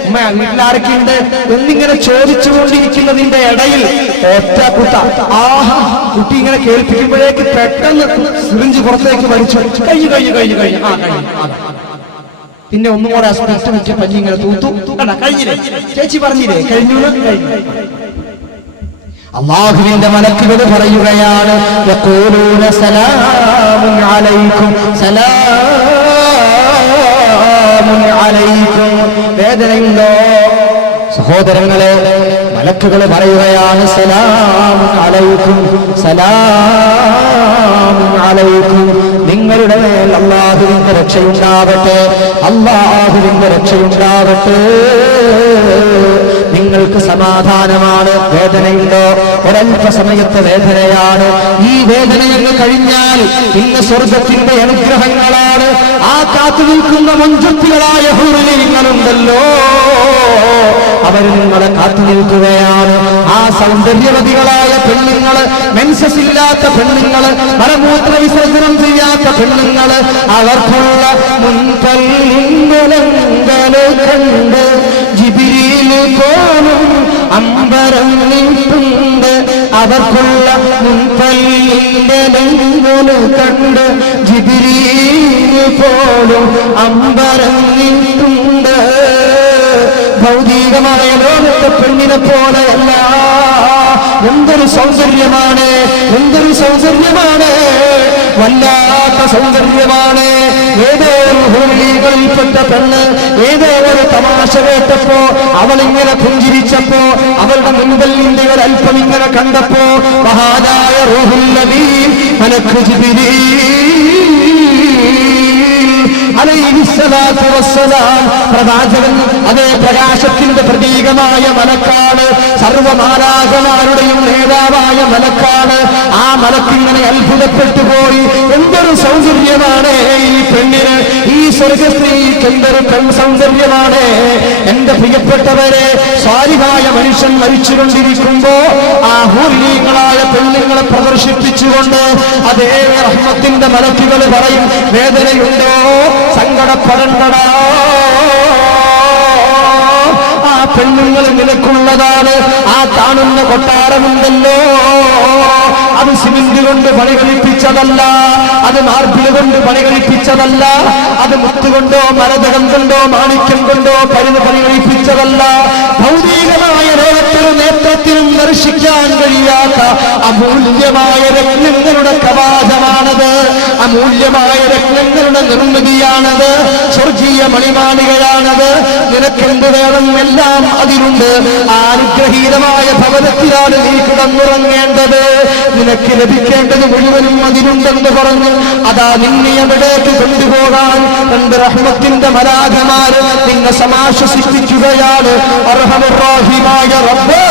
ഉമ്മ വീട്ടിലാരൊക്കെയുണ്ട് എന്നിങ്ങനെ ചോദിച്ചുകൊണ്ടിരിക്കുന്നതിന്റെ ഇടയിൽ ഒറ്റ കുട്ട, ആഹാ, കുട്ടി ഇങ്ങനെ കേൾപ്പിക്കുമ്പോഴേക്ക് പെട്ടെന്ന് സിറിഞ്ച് പുറത്തേക്ക് വലിച്ചു. കഴിഞ്ഞു കഴിഞ്ഞു കഴിഞ്ഞു കഴിഞ്ഞു ആ കഴിഞ്ഞു. പിന്നെ ഒന്നും കൂടെ സ്പിരിറ്റ് മുറ്റിയ പഞ്ഞി ഇങ്ങനെ തൂത്തു. കഴിഞ്ഞില്ലേ ചേച്ചി, പറഞ്ഞില്ലേ കഴിഞ്ഞു. അല്ലാഹുവിന്റെ മലക്കുകൾ പറയുകയാണ്, യഖൂലൂന സലാമുൻ അലൈക്കും സലാമുൻ അലൈക്കും. വേദനയുണ്ടോ സഹോദരങ്ങളെ? മലക്കുകൾ പറയുകയാണ്, സലാമുൻ അലൈക്കും സലാമുൻ അലൈക്കും. നിങ്ങളുടെ മേൽ അല്ലാഹുവിന്റെ രക്ഷയുണ്ടാവട്ടെ, അല്ലാഹുവിന്റെ രക്ഷയുണ്ടാവട്ടെ, നിങ്ങൾക്ക് സമാധാനമാണ്. വേദനയുണ്ടോ? ഒരല്പ സമയത്തെ വേദനയാണ്. ഈ വേദനയെന്ന് കഴിഞ്ഞാൽ ഇന്ന് സ്വർഗത്തിന്റെ അനുഗ്രഹങ്ങളാണ്. ആ കാത്തു നിൽക്കുന്ന മഞ്ചത്തികളായ ഹൂറികളുണ്ടല്ലോ, അവർ നിങ്ങളെ കാത്തു നിൽക്കുകയാണ്. ആ സൗന്ദര്യവതികളായ പെണ്ണുങ്ങള്, മെൻസസ് ഇല്ലാത്ത പെണ്ണുങ്ങള്, മലമൂത്ര വിസർജനം ചെയ്യാത്ത പെണ്ണുങ്ങള്, അവർക്കുള്ള മുൻപല്ലിങ്കലങ്ങള് കണ്ട് ജിബ്രീല് പോലും അമ്പരം നീട്ടുണ്ട്. അവർക്കുള്ള മുൻപല്ലിങ്കലങ്ങള് കണ്ട് ജിബ്രീല് പോലും അമ്പരം നീട്ടുണ്ട്. ഭൗതികമായ ലോകത്തെ പെണ്ണിനെ പോലെയല്ല. എന്തൊരു സൗന്ദര്യമാണ്, എന്തൊരു സൗന്ദര്യമാണ്, വല്ലാത്ത സൗന്ദര്യമാണ്. ഏതോ ഒരു ഹൂറികളിൽപ്പെട്ട പെണ്ണ് ഏതോ ഒരു തമാശ കേട്ടപ്പോ, അവളിങ്ങനെ പുഞ്ചിരിച്ചപ്പോ, അവളുടെ മുൻപല്ലിന്റെ ഒരൽപ്പം ഇങ്ങനെ കണ്ടപ്പോ, മഹാനായ റൂഹുൽ അമീൻ മലക്ക് അലൈഹിസ്സലാത്തു വസ്സലാം പ്രവാചകൻ, അതേ പ്രകാശത്തിന്റെ പ്രതീകമായ മലക്കാണ്, സർവ്വമാലാഖമാരുടെയും നേതാവായ മലക്കാണ്. ആ മലക്കിങ്ങനെ അത്ഭുതപ്പെട്ടു പോയി. എന്തൊരു സൗന്ദര്യമാണ് ഈ പെണ്ണിന്, ഈ സ്വർഗസ്ത്രീക്ക് എന്തൊരു സൗന്ദര്യമാണ്. എന്റെ പ്രിയപ്പെട്ടവരെ, സ്വാലിഹായ മനുഷ്യൻ മരിച്ചുകൊണ്ടിരിക്കുമ്പോ ആ ഹൂറികളായ പെണ്ണുങ്ങളെ പ്രദർശിപ്പിച്ചുകൊണ്ട് അതേ റഹ്മത്തിന്റെ മലക്കുകൾ പറയും, വേദനയുണ്ടോ, സങ്കടപ്പെടണ്ടടാ, ആ പെണ്ണുങ്ങൾ നിനക്കുള്ളതാണ്. ആ കാണുന്ന കൊട്ടാരമുണ്ടല്ലോ, അത് സിമന്റ് കൊണ്ട് പണി കഴിപ്പിച്ചതല്ല, അത് മാർബിൾ കൊണ്ട് പണി കഴിപ്പിച്ചതല്ല, അത് മുത്തുകൊണ്ടോ മരതകം കൊണ്ടോ മാണിക്യം കൊണ്ടോ പണി കഴിപ്പിച്ചതല്ല. ഭൗതികമായ ലോകത്തിലും നേത്രത്തിലും ദർശിക്കാൻ കഴിയാത്ത അമൂല്യമായ രത്നങ്ങളുടെ കവാടമാണത്, അമൂല്യമായ രത്നങ്ങളുടെ നിർമ്മിതിയാണത്, സ്വർഗീയ മണിമാളികയാണത്. നിനക്കെന്ത് വേണം, എല്ലാം അതിലുണ്ട്. ആ അനുഗ്രഹീതമായ ഭവനത്തിലാണ് നീ കിടന്നുറങ്ങേണ്ടത്. നിനക്ക് ലഭിക്കേണ്ടത് മുഴുവനും അതിലുണ്ടെന്ന് പറഞ്ഞു അതാ നിന്നെ എവിടേക്ക് കൊണ്ടുപോകാൻ രണ്ട് റഹ്മത്തിന്റെ മലാഖമാര് നിന്നെ സമാശ്വസിപ്പിക്കുകയാണ്. അർഹമുർ റഹീമായ റബ്ബ്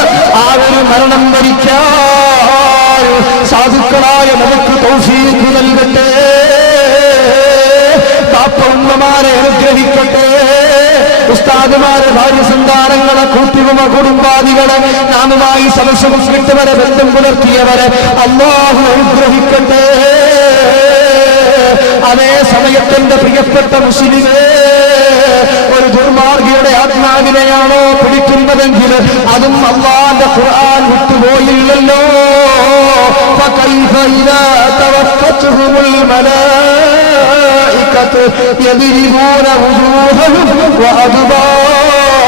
ആ ഒരു മരണം വരിക്കാൻ സാധുക്കളായ നമുക്ക് തൗഫീഖ് നൽകട്ടെ, പാപ്പ ഉമ്മമാരെ അനുഗ്രഹിക്കട്ടെ, ഉസ്താദുമാരെ, ഭാര്യ സന്താനങ്ങളെ, കൂട്ടുകുമ കുടുംബാദികളെ, നാമുമായി സമസ്വരെ ബന്ധം പുലർത്തിയവരെ അല്ലാഹു അനുഗ്രഹിക്കട്ടെ. അതേ സമയത്തിന്റെ പ്രിയപ്പെട്ട മുസ്ലിമേ, ഒരു ദുർമാർഗിയുടെ ആത്മാവിനെയാണോ പിടിക്കുന്നതെങ്കിൽ അതും അല്ലാഹുവിന്റെ ഖുർആൻ വിട്ടുപോയില്ലല്ലോ. فكيف إذا توفتهم الملائكة الملائكة يضربون وجوههم وأدبارهم.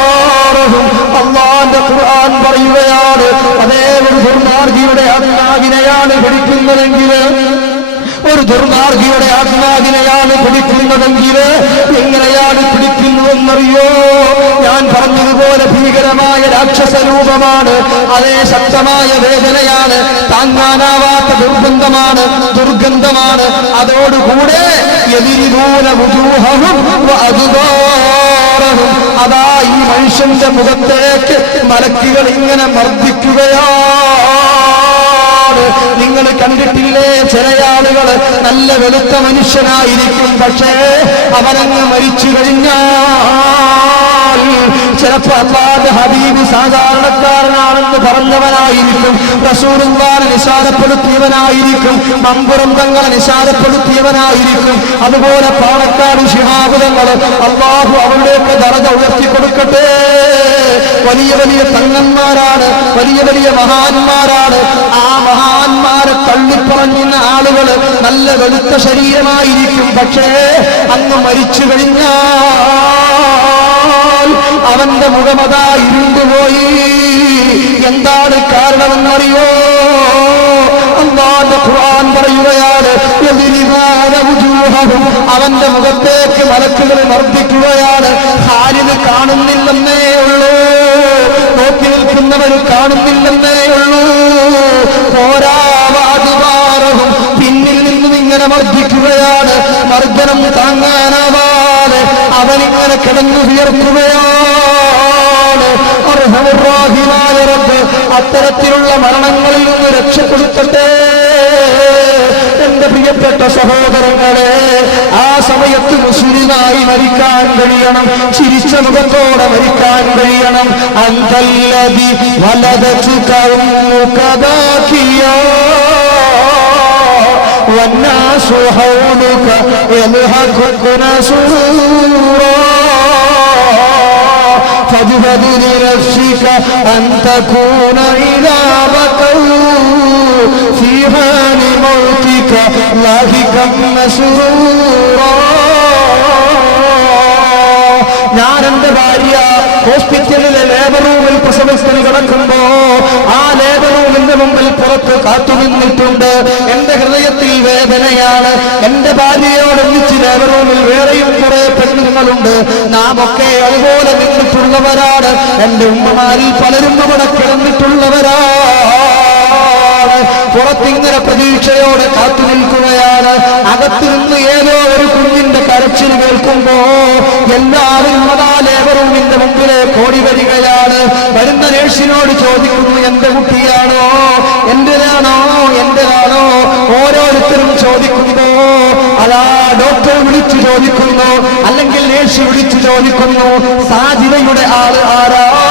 അല്ലാഹുവിന്റെ ഖുർആൻ പറയുകയാണ്, അതേ ഒരു ദുർമാർഗിയുടെ ആത്മാവിനെയാണ് പിടിക്കുന്നതെങ്കിൽ, ഒരു ദുർമാർഗിയുടെ ആത്മാവിനെയാണ് പിടിക്കുന്നതെങ്കിൽ എങ്ങനെയാണ് പിടിക്കുന്നതെന്നറിയോ? ഞാൻ പറഞ്ഞതുപോലെ ഭീകരമായ രാക്ഷസ രൂപമാണ്, അതേ ശക്തമായ വേദനയാണ്, താങ്ങാനാവാത്ത ദുർഗന്ധമാണ്, ദുർഗന്ധമാണ്. അതോടുകൂടെ അതാ ഈ മനുഷ്യന്റെ മുഖത്തേക്ക് മലക്കുകൾ ഇങ്ങനെ മർദ്ദിക്കുകയാണ്. നിങ്ങൾ കണ്ടിട്ടില്ലേ, ചില ആളുകൾ നല്ല വെളുത്ത മനുഷ്യനായിരിക്കും, പക്ഷേ അവനങ്ങ് മരിച്ചു കഴിഞ്ഞാൽ ചിലപ്പോൾ അല്ലാഹുവിന്റെ ഹബീബ് സാധാരണക്കാരനാണെന്ന് പറഞ്ഞവനായിരിക്കും, റസൂലുള്ളാഹിനെ നിസാരപ്പെടുത്തിയവനായിരിക്കും, മമ്പുറം തങ്ങളെ നിസാരപ്പെടുത്തിയവനായിരിക്കും. അതുപോലെ പാണക്കാട് ശിഹാബ് തങ്ങൾ, അല്ലാഹു അവരുടെയൊക്കെ ദറജ ഉയർത്തി കൊടുക്കട്ടെ. വലിയ വലിയ തങ്ങന്മാരാണ്, വലിയ വലിയ മഹാന്മാരാണ്. ആ മഹാന്മാരെ തള്ളിപ്പറഞ്ഞുന്ന ആളുകൾ നല്ല വെളുത്ത ശരീരമായിരിക്കും, പക്ഷേ അന്ന് മരിച്ചു കഴിഞ്ഞാൽ അവന്റെ മുഖമതാ ഇരുണ്ടുപോയി. എന്താണ് കാരണമെന്നറിയോ? അല്ലാഹുവിന്റെ ഖുർആൻ പറയുകയാണ്, അവന്റെ മുഖത്തേക്ക് മലക്കുകൾ മർദ്ദിക്കുകയാണ്. ഖാലിദ് കാണുന്നില്ലെന്നേ ഉള്ളൂ, നോക്കി നിൽക്കുന്നവർ കാണുന്നില്ലെന്നേ ഉള്ളൂ. പോരാവാതുപാറവും പിന്നിൽ നിന്നും ഇങ്ങനെ മർദ്ദിക്കുകയാണ്. മർദ്ദനം താങ്ങാനാവാതെ അവനിങ്ങനെ കിടന്നു വിയർക്കുകയാണ്. അർഹമുർറാഹിമായ റബ്ബ് അത്തരത്തിലുള്ള മരണങ്ങളിൽ നിന്ന് രക്ഷപ്പെടുത്തട്ടെ. എന്റെ പ്രിയപ്പെട്ട സഹോദരങ്ങളെ, ആ സമയത്ത് മുസ്ലിമായി മരിക്കാൻ കഴിയണം, ചിരിച്ച മുഖത്തോടെ മരിക്കാൻ കഴിയണം. അന്തല്ലദി വലദതുക ഉമ്മുക ബാകിയാ വന്നാസു ഹൗലുക യൽഹഖുന സുറൂറാ فاجهد لنفسك أن تكون إذا بكوا في حال موتك لاهقا مسرورا. ഞാൻ എന്റെ ഭാര്യ ഹോസ്പിറ്റലിലെ ലേബർ റൂമിൽ പ്രസവസ്ഥന് കിടക്കുമ്പോ ആ ലേബർ റൂമിന്റെ മുമ്പിൽ പുറത്ത് കാത്തുനിന്നിട്ടുണ്ട്. എന്റെ ഹൃദയത്തിൽ വേദനയാണ്. എന്റെ ഭാര്യയോടൊന്നിച്ച് ലേബർ റൂമിൽ വേറെയും കുറെ പെണ്ണുങ്ങളുണ്ട്. നാം ഒക്കെ അതുപോലെ നിന്നിട്ടുള്ളവരാണ്. എന്റെ ഉമ്മമാരിൽ പലരും അവിടെ കിടന്നിട്ടുള്ളവരാണ്. പുറത്തിങ്ങനെ പ്രതീക്ഷയോടെ കാത്തു നിൽക്കുകയാണ്. അകത്തു നിന്ന് ഏതോ ഒരു കുഞ്ഞിന്റെ കരച്ചിൽ കേൾക്കുമ്പോ എല്ലാവരും അതാ ലേബർ റൂമിന്റെ മുമ്പിലേക്ക് ഓടി വരികയാണ്. വരുന്ന നേഴ്സിനോട് ചോദിക്കുന്നു, എന്റെ കുട്ടിയാണോ, എന്റേതാണോ, എന്റേതാണോ? ഓരോരുത്തരും ചോദിക്കുമ്പോ അതാ ഡോക്ടർ വിളിച്ചു ചോദിക്കുന്നു, അല്ലെങ്കിൽ നേഴ്സ് വിളിച്ചു ചോദിക്കുന്നു, സാജിദയുടെ ആള് ആരാണ്,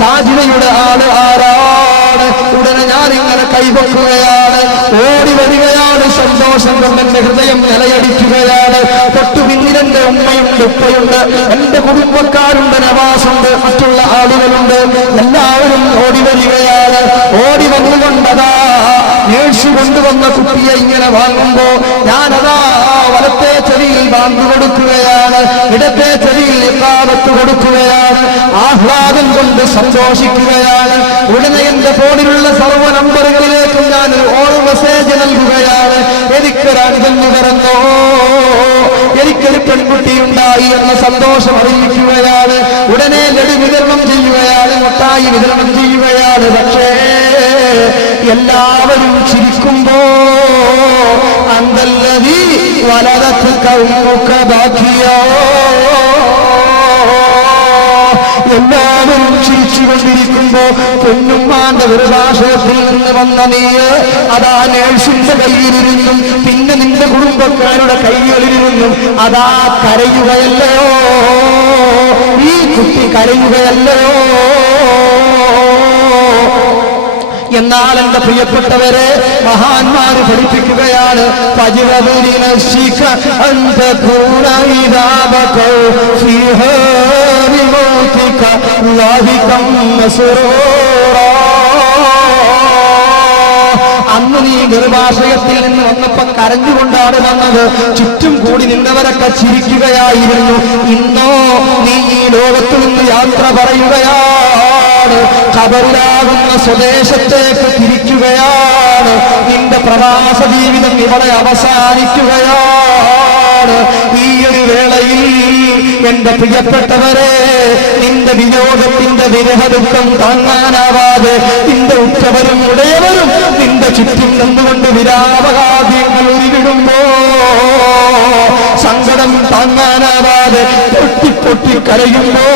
സാജിദയുടെ ആള് ആരാണ്? ഉടനെ ഞാൻ ഇങ്ങനെ കൈവക്കുകയാണ്, ഓടി വരികയാണ്. സന്തോഷം കൊണ്ട് എന്റെ ഹൃദയം നിലയടിക്കുകയാണ്. തൊട്ടു പിന്നിൽ എന്റെ ഉമ്മയുണ്ട്, ഉപ്പയുണ്ട്, എന്റെ കുടുംബക്കാരുണ്ട്, നവാസുണ്ട്, മറ്റുള്ള ആളുകളുണ്ട്. എല്ലാവരും ഓടി വരികയാണ്. ഓടി വന്നുകൊണ്ടതാ നേഴ്സ് കൊണ്ടുവന്ന കുട്ടിയെ ഇങ്ങനെ വാങ്ങുമ്പോ ഞാനതാ വലത്തെ ചെവിയിൽ ബാങ്ക് കൊടുക്കുകയാണ്, ഇടത്തെ ചെവിയിൽ ഇഖാമത്ത് കൊടുക്കുകയാണ്. ആഹ്ലാദം കൊണ്ട് സന്തോഷിക്കുകയാണ്. ഉടനെ എന്റെ ഫോണിലുള്ള സർവ്വ നമ്പറുകളിലേക്കും ഞാൻ ഒരു ഓൾ മെസ്സേജ് നൽകുകയാണ്. എനിക്കൊരു അനുബന്ധം പറഞ്ഞോ, എനിക്കൊരു പെൺകുട്ടി ഉണ്ടായി എന്ന സന്തോഷം അറിയിക്കുകയാണ്. ഉടനെ ലഡു വിതരണം ചെയ്യുകയാണ്, മുട്ടായി വിതരണം ചെയ്യുകയാണ്. പക്ഷേ എല്ലാവരും ചിരിക്കുമ്പോ അന്തല്ലദീ വലദതുക ഉമ്മുക ബാകിയാ, എല്ലാവരും ചിരിച്ചുകൊണ്ടിരിക്കുമ്പോ പൊന്നുമ്മാന്റെ വൃദ്ധാശ്രമത്തിൽ നിന്ന് വന്ന നീ അതാ നേഴ്സിന്റെ കയ്യിലിരുന്നും പിന്നെ നിന്റെ കുടുംബക്കാരുടെ കൈകളിലിരുന്നും അതാ കരയുകയല്ലയോ, ഈ കുട്ടി കരയുകയല്ലയോ? എന്നാൽ എന്റെ പ്രിയപ്പെട്ടവരെ, മഹാന്മാര് പഠിപ്പിക്കുകയാണ്, അന്ന് നീ ഗർഭാശയത്തിൽ നിന്ന് വന്നപ്പോ കരഞ്ഞുകൊണ്ടാണ് വന്നത്. ചുറ്റും കൂടി നിന്നവരൊക്കെ ചിരിക്കുകയായിരുന്നു. ഇന്നോ നീ ഈ ലോകത്തു നിന്ന് യാത്ര പറയുകയാണ്, ഖബറിലാകുന്ന സ്വദേശത്തേക്ക് തിരിക്കുകയാണ്. നിന്റെ പ്രവാസ ജീവിതം ഇവിടെ അവസാനിക്കുകയാണ്. ഈ ഒരു വേളയിൽ എന്റെ പ്രിയപ്പെട്ടവരെ, നിന്റെ വിയോഗത്തിന്റെ വിരഹദുഃഖം താങ്ങാനാവാതെ നിന്റെ ഉറ്റവരും ഉടയവരും നിന്റെ ചുറ്റും നിന്നുകൊണ്ട് വിരാപകാദ്യങ്ങൾ ഉരുവിടുമ്പോ സങ്കടം താങ്ങാനാവാതെ പൊട്ടി കരയുമ്പോ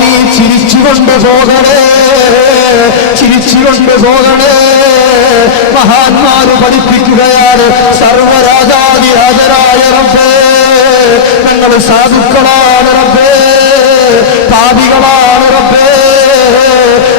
നീ ചിരിച്ചുകൊണ്ട് പോകണേ, ചിരിച്ചുകൊണ്ട് പോകണേ. മഹാന്മാര് പഠിപ്പിക്കുകയാണ്, സർവരാജാതിരാജരായ റബ്ബേ, ഞങ്ങൾ സാധുക്കളാണ് റബ്ബേ, പാപികളാണ് റബ്ബേ,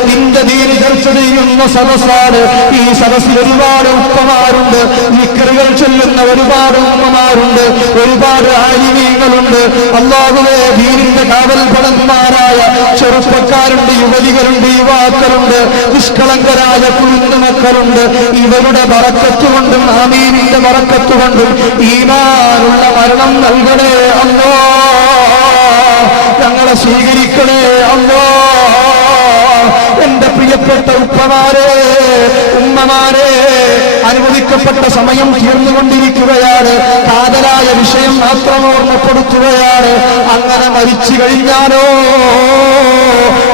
നിന്റെ ദീനി ചർച്ച ചെയ്യുന്ന സദസ്സാണ്. ഈ സദസ്സിൽ ഒരുപാട് ഉപ്പമാരുണ്ട്, വിക്രുകൾ ചൊല്ലുന്ന ഒരുപാട് ഉമ്മമാരുണ്ട്, ഒരുപാട് ആലിമീങ്ങളുണ്ട്. അല്ലാഹുവേ, ദീനിന്റെ കാവൽപടന്മാരായ ചെറുപ്പക്കാരുണ്ട്, യുവതികളുണ്ട്, യുവാക്കളുണ്ട്, നിഷ്കളങ്കരായ കുഞ്ഞുമക്കളുണ്ട്. ഇവരുടെ ബറക്കത്തുകൊണ്ടും ആമീനിന്റെ ബറക്കത്തുകൊണ്ടും ഈമാനുള്ള മരണം നൽകണേ അല്ലാഹ്, ഞങ്ങളെ സ്വീകരിക്കണേ അല്ലാഹ്. എന്റെ പ്രിയപ്പെട്ട ഉപ്പമാരെ, ഉമ്മമാരെ, അനുവദിക്കപ്പെട്ട സമയം തീർന്നുകൊണ്ടിരിക്കുകയാണ്. കാതലായ വിഷയം മാത്രം ഓർമ്മപ്പെടുത്തുകയാണ്. അങ്ങനെ മരിച്ചു കഴിഞ്ഞാലോ,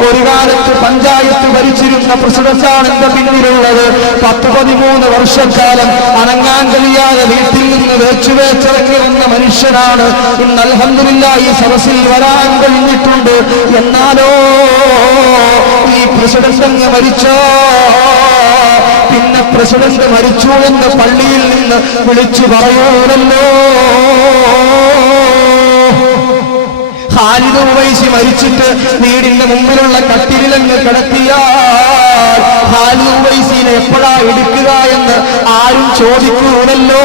ഒരു കാലത്ത് പഞ്ചായത്ത് ഭരിച്ചിരുന്ന പ്രസിഡന്റാണ് എന്റെ പിന്നിലുള്ളത്. 10-13 വർഷക്കാലം അനങ്ങാൻ കഴിയാതെ വീട്ടിൽ നിന്ന് വേച്ചുവേച്ചിറങ്ങി വന്ന മനുഷ്യനാണ്. ഇന്ന് അൽഹംദുലില്ലാഹ് ഈ സദസ്സിൽ വരാൻ കഴിഞ്ഞിട്ടുണ്ട്. എന്നാലോ ഈ പ്രസിഡന്റ് അങ്ങ് മരിച്ചോ, പിന്നെ പ്രസിഡന്റ് മരിച്ചു എന്ന് പള്ളിയിൽ നിന്ന് വിളിച്ചു പറയൂലല്ലോ. ഖാലിദ് ഉവൈസി മരിച്ചിട്ട് വീടിന്റെ മുമ്പിലുള്ള കട്ടിലങ്ങ് കിടത്തിയാൽ ഖാലിദ് ഉവൈസിനെ എപ്പോഴാ എടുക്കുക എന്ന് ആരും ചോദിക്കൂലല്ലോ.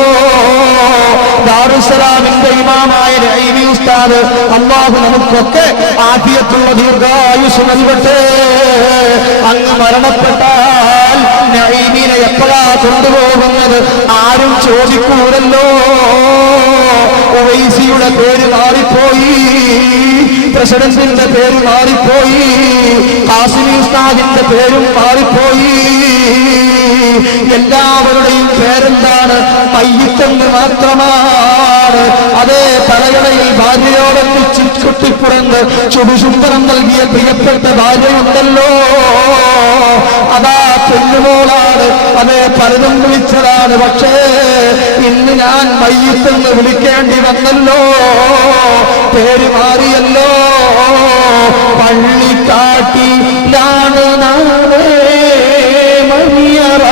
ദാറുസ്സലാമിന്റെ ഇമാമായ നഈമി ഉസ്താദ്, അല്ലാഹു നമുക്കൊക്കെ ആഫിയത്തുള്ള ദീർഘായുസ് നൽകട്ടെ. അങ്ങ് മരണപ്പെട്ടാൽ നഈമിനെ എപ്പോഴാ കൊണ്ടുപോകുന്നത് ആരും ചോദിക്കൂലല്ലോ. ഉവൈസിയുടെ പേര് മാറിപ്പോയി, പ്രസിഡന്റിന്റെ പേര് മാറിപ്പോയി, ഖാസിമി ഉസ്താദിന്റെ പേരും മാറിപ്പോയി. എല്ലാവരുടെയും പേരെന്താണ്? മയ്യിത്തെന്ന് മാത്രമാണ്. അതേ തലയണയിൽ ഭാര്യയോടൊന്നിച്ച് കുട്ടിപ്പുറന്ന് ചുടുചുംബനം നൽകിയ പ്രിയപ്പെട്ട ഭാര്യയുണ്ടല്ലോ, അതാ പെണ്ണുമോളാണ്. അതേ പലതും വിളിച്ചതാണ്. പക്ഷേ ഇന്ന് ഞാൻ മയ്യിത്തെന്ന് വിളിക്കേണ്ടി വന്നല്ലോ, പേര് മാറിയല്ലോ. പള്ളിക്കാട്ടിലാണ് നാളെ മണിയറ,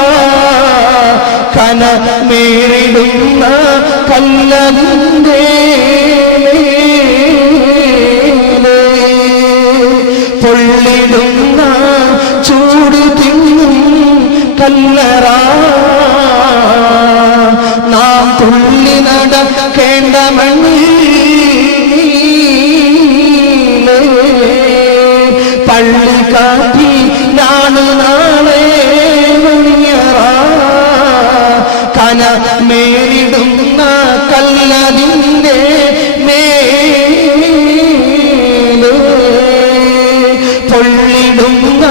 കന മേറിടുന്ന കല്ലന്റെ പൊള്ളിടുന്ന ചൂട് തിന്നും കല്ലറ, നാം തുള്ളി നടക്കേണ്ട മണ്ണിൽ പള്ളിക്കാട്ടിലാണ് നാളെ മണിയറ, കന മേറിടുന്ന കല്ലതിന്റെ മേല് പൊള്ളിടുന്ന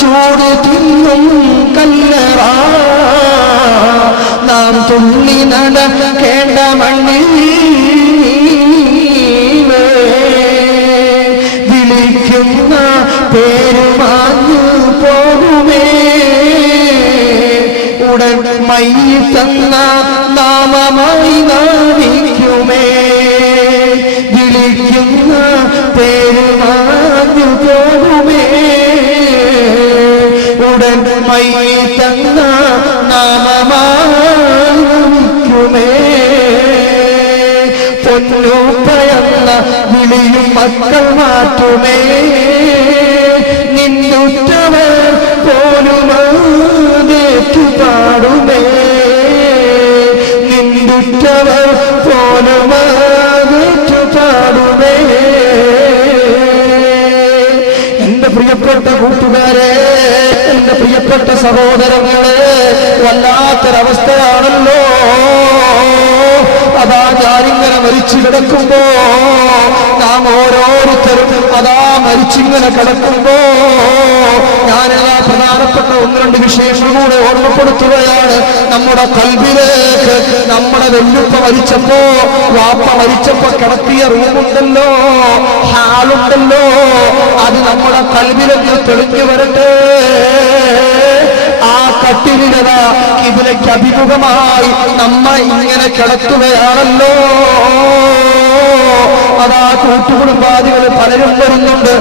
ചൂട് തിന്നും കല്ലറ, നാം തുള്ളി നടക്കേണ്ട മണ്ണിൽ വിളിക്കുന്ന പേരുമാഞ്ഞു പോകുമേ, ഉടൻ മയ്യിത്തെന്ന നാമമായി നാമിക്കുമേ. വിളിക്കുന്ന പേരുമാഞ്ഞു പോകുമേ, ഉടൻ മയ്യിത്തെന്ന നാമമായിരിക്കുമേ. പൊന്നൂപ്പയെന്ന വിളിയും മക്കൾ മാറ്റുമേ, നിന്നുറ്റവർ പോലും പാടുമേ, നിന്നുറ്റവർ പോലും പാടുമേ. എന്റെ പ്രിയപ്പെട്ട കൂട്ടുകാരെ, എന്റെ പ്രിയപ്പെട്ട പ്രിയപ്പെട്ട സഹോദരങ്ങളെ, വല്ലാത്തൊരവസ്ഥയാണല്ലോ. അതാ ഞാനിങ്ങനെ മരിച്ചു കിടക്കുമ്പോ, നാം ഓരോരുത്തരും അതാ മരിച്ചിങ്ങനെ കിടക്കുമ്പോ, ഞാനതാ പ്രധാനപ്പെട്ട ഒന്ന് രണ്ട് വിഷയങ്ങൾ കൂടെ ഓർമ്മപ്പെടുത്തുകയാണ്. നമ്മുടെ കൽബിലേക്ക് നമ്മുടെ വെല്ലുപ്പ മരിച്ചപ്പോ, വാപ്പ മരിച്ചപ്പോ കിടത്തിയ റൂമുണ്ടല്ലോ, ഹാളുണ്ടല്ലോ, അത് നമ്മുടെ കൽബിലേക്ക് തെളിഞ്ഞു വരട്ടെ. ആ കട്ടിലിനതാ ഇതിലേക്ക് അഭിമുഖമായി നമ്മ ഇങ്ങനെ കിടക്കുകയാണല്ലോ. അതാ കൂട്ടുകുടുംബാദികൾ പലരും വരുന്നുണ്ട്,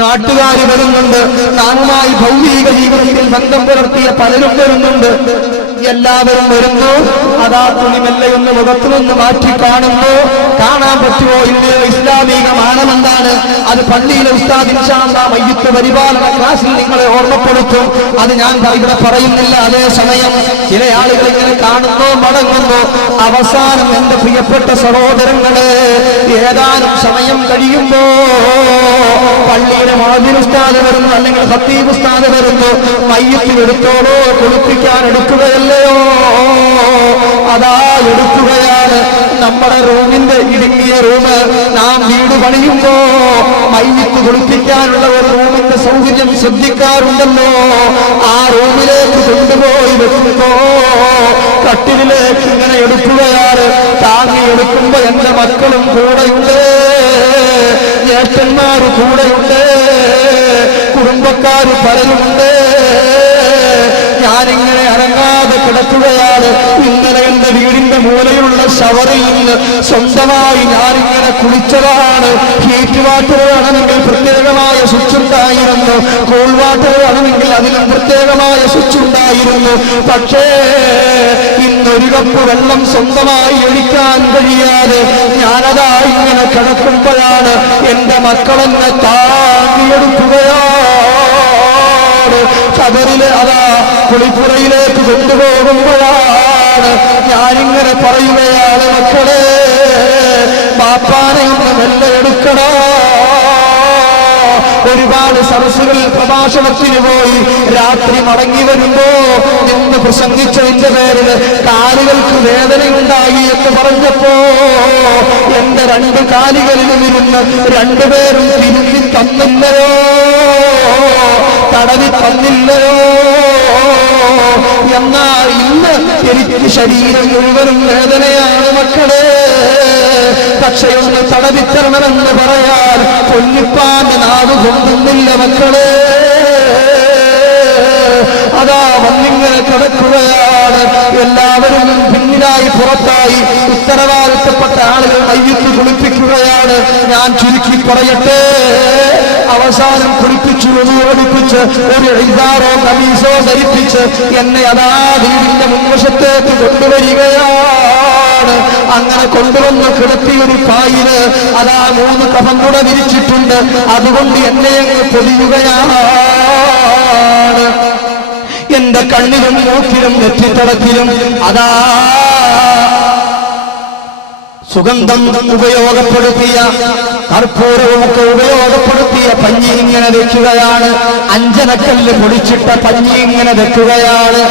നാട്ടുകാർ വരുന്നുണ്ട്, നാമുമായി ഭൗതിക ജീവിതത്തിൽ ബന്ധം പുലർത്തിയ പലരും വരുന്നുണ്ട്. എല്ലാവരും വരുന്നു. അതാ തുണിമെല്ലയൊന്ന് മുഖത്തു നിന്ന് മാറ്റി കാണുന്നു. കാണാൻ പറ്റുമോ ഇല്ലയോ? ഇസ്ലാമിക മാനമെന്താണ്? അത് പള്ളിയിലെ ഉസ്താദ് ഇൻഷാ അല്ലാഹ് മയ്യിത്ത് പരിപാലന ക്ലാസ്സിൽ നിങ്ങളെ ഓർമ്മപ്പെടുത്തും. അത് ഞാൻ ഇവിടെ പറയുന്നില്ല. അതേസമയം ചില ആളുകൾ ഇങ്ങനെ കാണുന്നു, മടങ്ങുന്നു. അവസാനം എന്റെ പ്രിയപ്പെട്ട സഹോദരങ്ങളെ, ഏതാനും സമയം കഴിയുമ്പോ പള്ളിയുടെ മുഅദ്ദിൻ ഉസ്താദ് വരുന്നു, അല്ലെങ്കിൽ ഖത്തീബ് ഉസ്താദ് വരുന്നു. മയ്യിത്ത് എടുത്തോളോ, കുളിപ്പിക്കാൻ എടുക്കുകയല്ലയോ? അതാ എടുക്കുകയാണ്. നമ്മുടെ റൂമിന്റെ ഇടുങ്ങിയ റൂമ് നാം വീട് പണിയുമ്പോ മയ്യിത്ത് കുളിപ്പിക്കാനുള്ള ഒരു റൂമിന്റെ സൗകര്യം ശ്രദ്ധിക്കാറുണ്ടല്ലോ. ആ റൂമിലേക്ക് കൊണ്ടുപോയി വെക്കുമ്പോ കട്ടിലേക്ക് ഇങ്ങനെ എടുക്കുകയാണ്. താങ്ങി എടുക്കുമ്പോ എന്റെ മക്കളും കൂടെയുണ്ട്, ജ്യേഷ്ഠന്മാര് കൂടെയുണ്ട്, കുടുംബക്കാര് പലരുമുണ്ട്. ഞാനിങ്ങനെ അനങ്ങാതെ കിടക്കുകയാണ്. ഇന്നലെ എന്റെ വീടിന്റെ മൂലയിലുള്ള ഷവറിൽ നിന്ന് സ്വന്തമായി ഞാനിങ്ങനെ കുളിച്ചതാണ്. ഹീറ്റ് വാട്ടർ വേണമെങ്കിൽ പ്രത്യേകമായ സ്വിച്ച് ഉണ്ടായിരുന്നു, കൂൾ വാട്ടർ വേണമെങ്കിൽ അതിലും പ്രത്യേകമായ സ്വിച്ച് ഉണ്ടായിരുന്നു. പക്ഷേ ഇന്നൊരു കപ്പ് വെള്ളം സ്വന്തമായി ഒഴിക്കാൻ കഴിയാതെ ഞാനതാ ഇങ്ങനെ കിടക്കുമ്പോഴാണ് എന്റെ മക്കളെന്നെ താങ്ങിയെടുക്കുകയാണ്. ഖബറിലെ അതാ കുളിപ്പുറയിലേക്ക് കൊണ്ടുപോകുമ്പോഴാണ് ഞാനിങ്ങനെ പറയുകയാണ്, മക്കളെ ബാപ്പാനെ ഒന്ന് മെല്ലെ എടുക്കണോ. ഒരുപാട് സദസ്സുകളിൽ പ്രഭാഷണത്തിന് പോയി രാത്രി മടങ്ങി വരുമ്പോ നിന്ന് പ്രസംഗിച്ചതിന്റെ പേരിൽ കാലുകൾക്ക് വേദനയുണ്ടായി എന്ന് പറഞ്ഞപ്പോ എന്റെ രണ്ട് കാലുകളിലും ഇരുന്ന് രണ്ടുപേരും തിരുത്തി തന്നില്ലയോ, തടവി തന്നില്ലയോ. എന്നാൽ ഇന്ന് എനിക്ക് ശരീരം മുഴുവനും വേദനയാണ് മക്കളെ. പക്ഷെ ഒന്ന് തടവിത്തരണമെന്ന് പറയാൻ പൊന്നിപ്പാന്റെ നാട് കൊണ്ടുന്നില്ല മക്കളെ. അതാ വന്നിങ്ങനെ കിടക്കുകയാണ്. എല്ലാവരും പിന്നിലായി പുറത്തായി ഉത്തരവാദിത്തപ്പെട്ട ആളുകൾ മയ്യിത്ത് കുളിപ്പിക്കുകയാണ്. ഞാൻ ചുരുക്കി പറയട്ടെ, അവസാനം കുളിപ്പിച്ചു, ഒളിപ്പിച്ച് ഒരു ഇസാറോ കമീസോ ധരിപ്പിച്ച് എന്നെ അതാ വീടിന്റെ മുൻവശത്തേക്ക് കൊണ്ടുവരികയാണ്. അങ്ങനെ കൊണ്ടുവന്ന് കിടത്തിയൊരു പായില് അതാ 3 കഫൻ കൂടെ വിരിച്ചിട്ടുണ്ട്. അതുകൊണ്ട് എന്നെ അങ്ങ് പൊതിയുകയാണ്. എന്റെ കണ്ണിലും മൂക്കിലും നെറ്റിത്തടത്തിലും അതാ സുഗന്ധം ഉപയോഗപ്പെടുത്തിയ കർപ്പൂരവുമൊക്കെ ഉപയോഗപ്പെടുത്തിയ പഞ്ഞി ഇങ്ങനെ വെക്കുകയാണ്. 5 അണക്കല്ല് പൊടിച്ചിട്ട പഞ്ഞി ഇങ്ങനെ വെക്കുകയാണ്.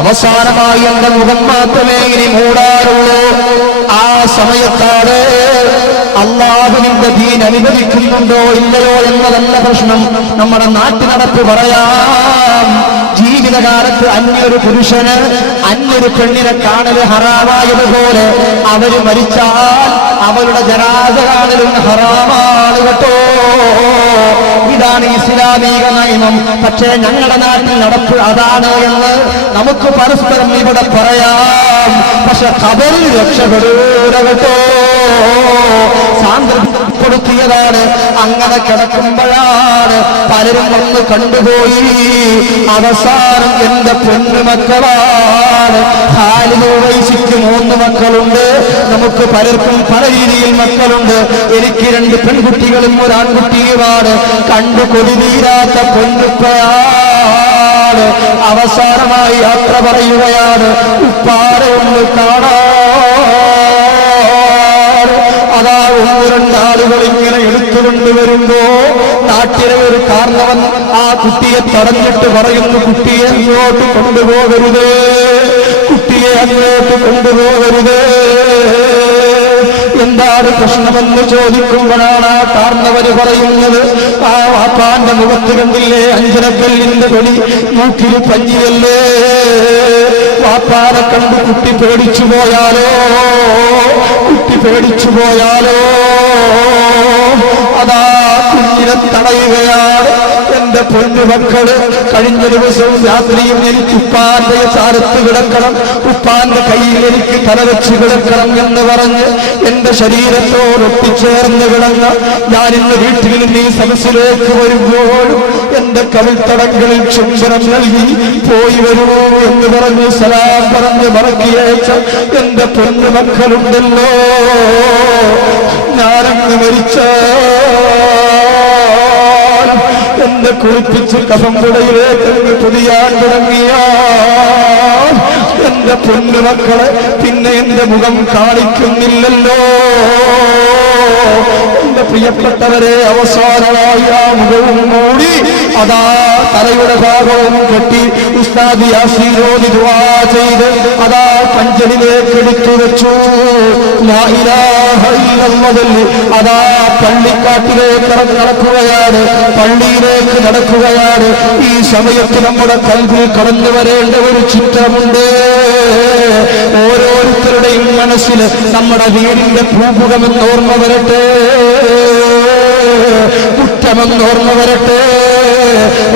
അവസാനമായി എന്റെ മുഖം മാത്രമേ ഇനി മൂടാറുള്ളൂ. ആ സമയത്താണ് അള്ളാഹുവിന്റെ ദീൻ അനുവദിക്കുന്നുണ്ടോ ഇല്ലയോ എന്നതല്ല പ്രശ്നം. നമ്മുടെ നാട്ടിനടപ്പ് പറയാം. ജീവിതകാലത്ത് അന്യൊരു പുരുഷന് അന്യൊരു പെണ്ണിനെ കാണൽ ഹറാമായതുപോലെ അവര് മരിച്ചാൽ അവരുടെ ജനാസ കാണലും ഹറാമാണ് കേട്ടോ. ഇതാണ് ഇസ്ലാമിക നിയമം. പക്ഷേ ഞങ്ങളുടെ നാട്ടിൽ നടപ്പ് അതാണ് എന്ന് നമുക്ക് പരസ്പരം ഇവിടെ പറയാം. പക്ഷെ ഖബറിൽ രക്ഷപ്പെടൂല കേട്ടോ. സാന്ദ്രപ്പെടുത്തിയതാണ്. അങ്ങനെ കിടക്കുമ്പോഴാണ് പലരും വന്ന് കണ്ടുപോയി. അവസാനം എന്റെ പൊന്നുമക്കളാണ്. ഖാലിദ് ഉവൈസിക്ക് 3 മക്കളുണ്ട്. നമുക്ക് പലർക്കും പല രീതിയിൽ മക്കളുണ്ട്. എനിക്ക് 2 പെൺകുട്ടികളും 1 ആൺകുട്ടിയുമാണ്. കണ്ടു കൊടിതീരാത്ത പൊന്നുപ്പയാണ്. അവസാനമായി യാത്ര പറയുകയാണ്. ഉപ്പാരെ ഒന്ന് കാണാൻ അതാ 1-2 ആളുകൾ ഇങ്ങനെ എടുത്തുകൊണ്ടുവരുമ്പോ നാട്ടിലെ ഒരു കാരണവൻ ആ കുട്ടിയെ തടഞ്ഞിട്ട് പറയുന്നു, കുട്ടിയെ അങ്ങോട്ട് കൊണ്ടുപോകരുത്, കുട്ടിയെ അങ്ങോട്ട് കൊണ്ടുപോകരുത്. എന്താണ് പ്രശ്നമെന്ന് ചോദിക്കുമ്പോഴാണ് ആ കാരണവര് പറയുന്നത്, ആ വാപ്പാന്റെ മുഖത്ത് കണ്ടില്ലേ അഞ്ചനക്കല്ലിന്റെ പൊടി, മൂക്കിൽ പഞ്ഞിയല്ലേ, വാപ്പാനെ കണ്ട് കുട്ടി പേടിച്ചു പോയാലോ, കുട്ടി പേടിച്ചു പോയാലോ, അതാ കുഞ്ഞിനെ തടയുകയാണ്. എന്റെ പൊന്നുമക്കള്, കഴിഞ്ഞ ദിവസവും രാത്രിയും എനിക്ക് ഉപ്പാന്റെ ചാരത്ത് കിടക്കണം, ഉപ്പാന്റെ കയ്യിൽ എനിക്ക് തലവെച്ച് കിടക്കണം എന്ന് പറഞ്ഞ് എന്റെ ശരീരത്തോടൊട്ടിച്ചേർന്ന് കിടന്ന ഞാൻ ഇന്ന് വീട്ടിൽ നിന്ന് ഈ സദസ്സിലേക്ക് വരുമ്പോഴും എന്റെ കവിൾത്തടങ്ങളിൽ ചുംബനം നൽകി പോയി വരൂ എന്ന് പറഞ്ഞ് സലാം പറഞ്ഞ് മറക്കിയയച്ച എന്റെ പൊന്നുമക്കളുണ്ടല്ലോ, ഞാനങ്ങ് മരിച്ച എന്നെ കുളിപ്പിച്ച് കഫംകുടയിലേക്ക് പൊതിയാൻ തുടങ്ങിയ എന്റെ പൊന്നുമക്കളെ പിന്നെ എന്റെ മുഖം കാണിക്കുന്നില്ലല്ലോ. എന്റെ പ്രിയപ്പെട്ടവരെ, അവസാനമായി ആ മുഖവും മൂടി അതാ തലയുടെ ഭാഗവും കെട്ടി ഉസ്താദ് യാസീനോട് ദുആ ചെയ്ത് അതാ പഞ്ചലിലേക്ക് എടുത്തു വെച്ചു. ലാ ഇലാഹ ഇല്ലല്ലാഹ് അതാ പള്ളിക്കാട്ടിലേക്ക് നടക്കുകയാണ്, പള്ളിയിലേക്ക് നടക്കുകയാണ്. ഈ സമയത്ത് നമ്മുടെ കൽവിൽ കടന്നു വരേണ്ട ഒരു ചിത്രമുണ്ട്. ഓരോരുത്തരുടെയും മനസ്സിൽ നമ്മുടെ വീടിന്റെ പൂമുഖമെന്ന് ഓർമ്മ വരട്ടെ, കുറ്റമെന്ന് ഓർമ്മ വരട്ടെ,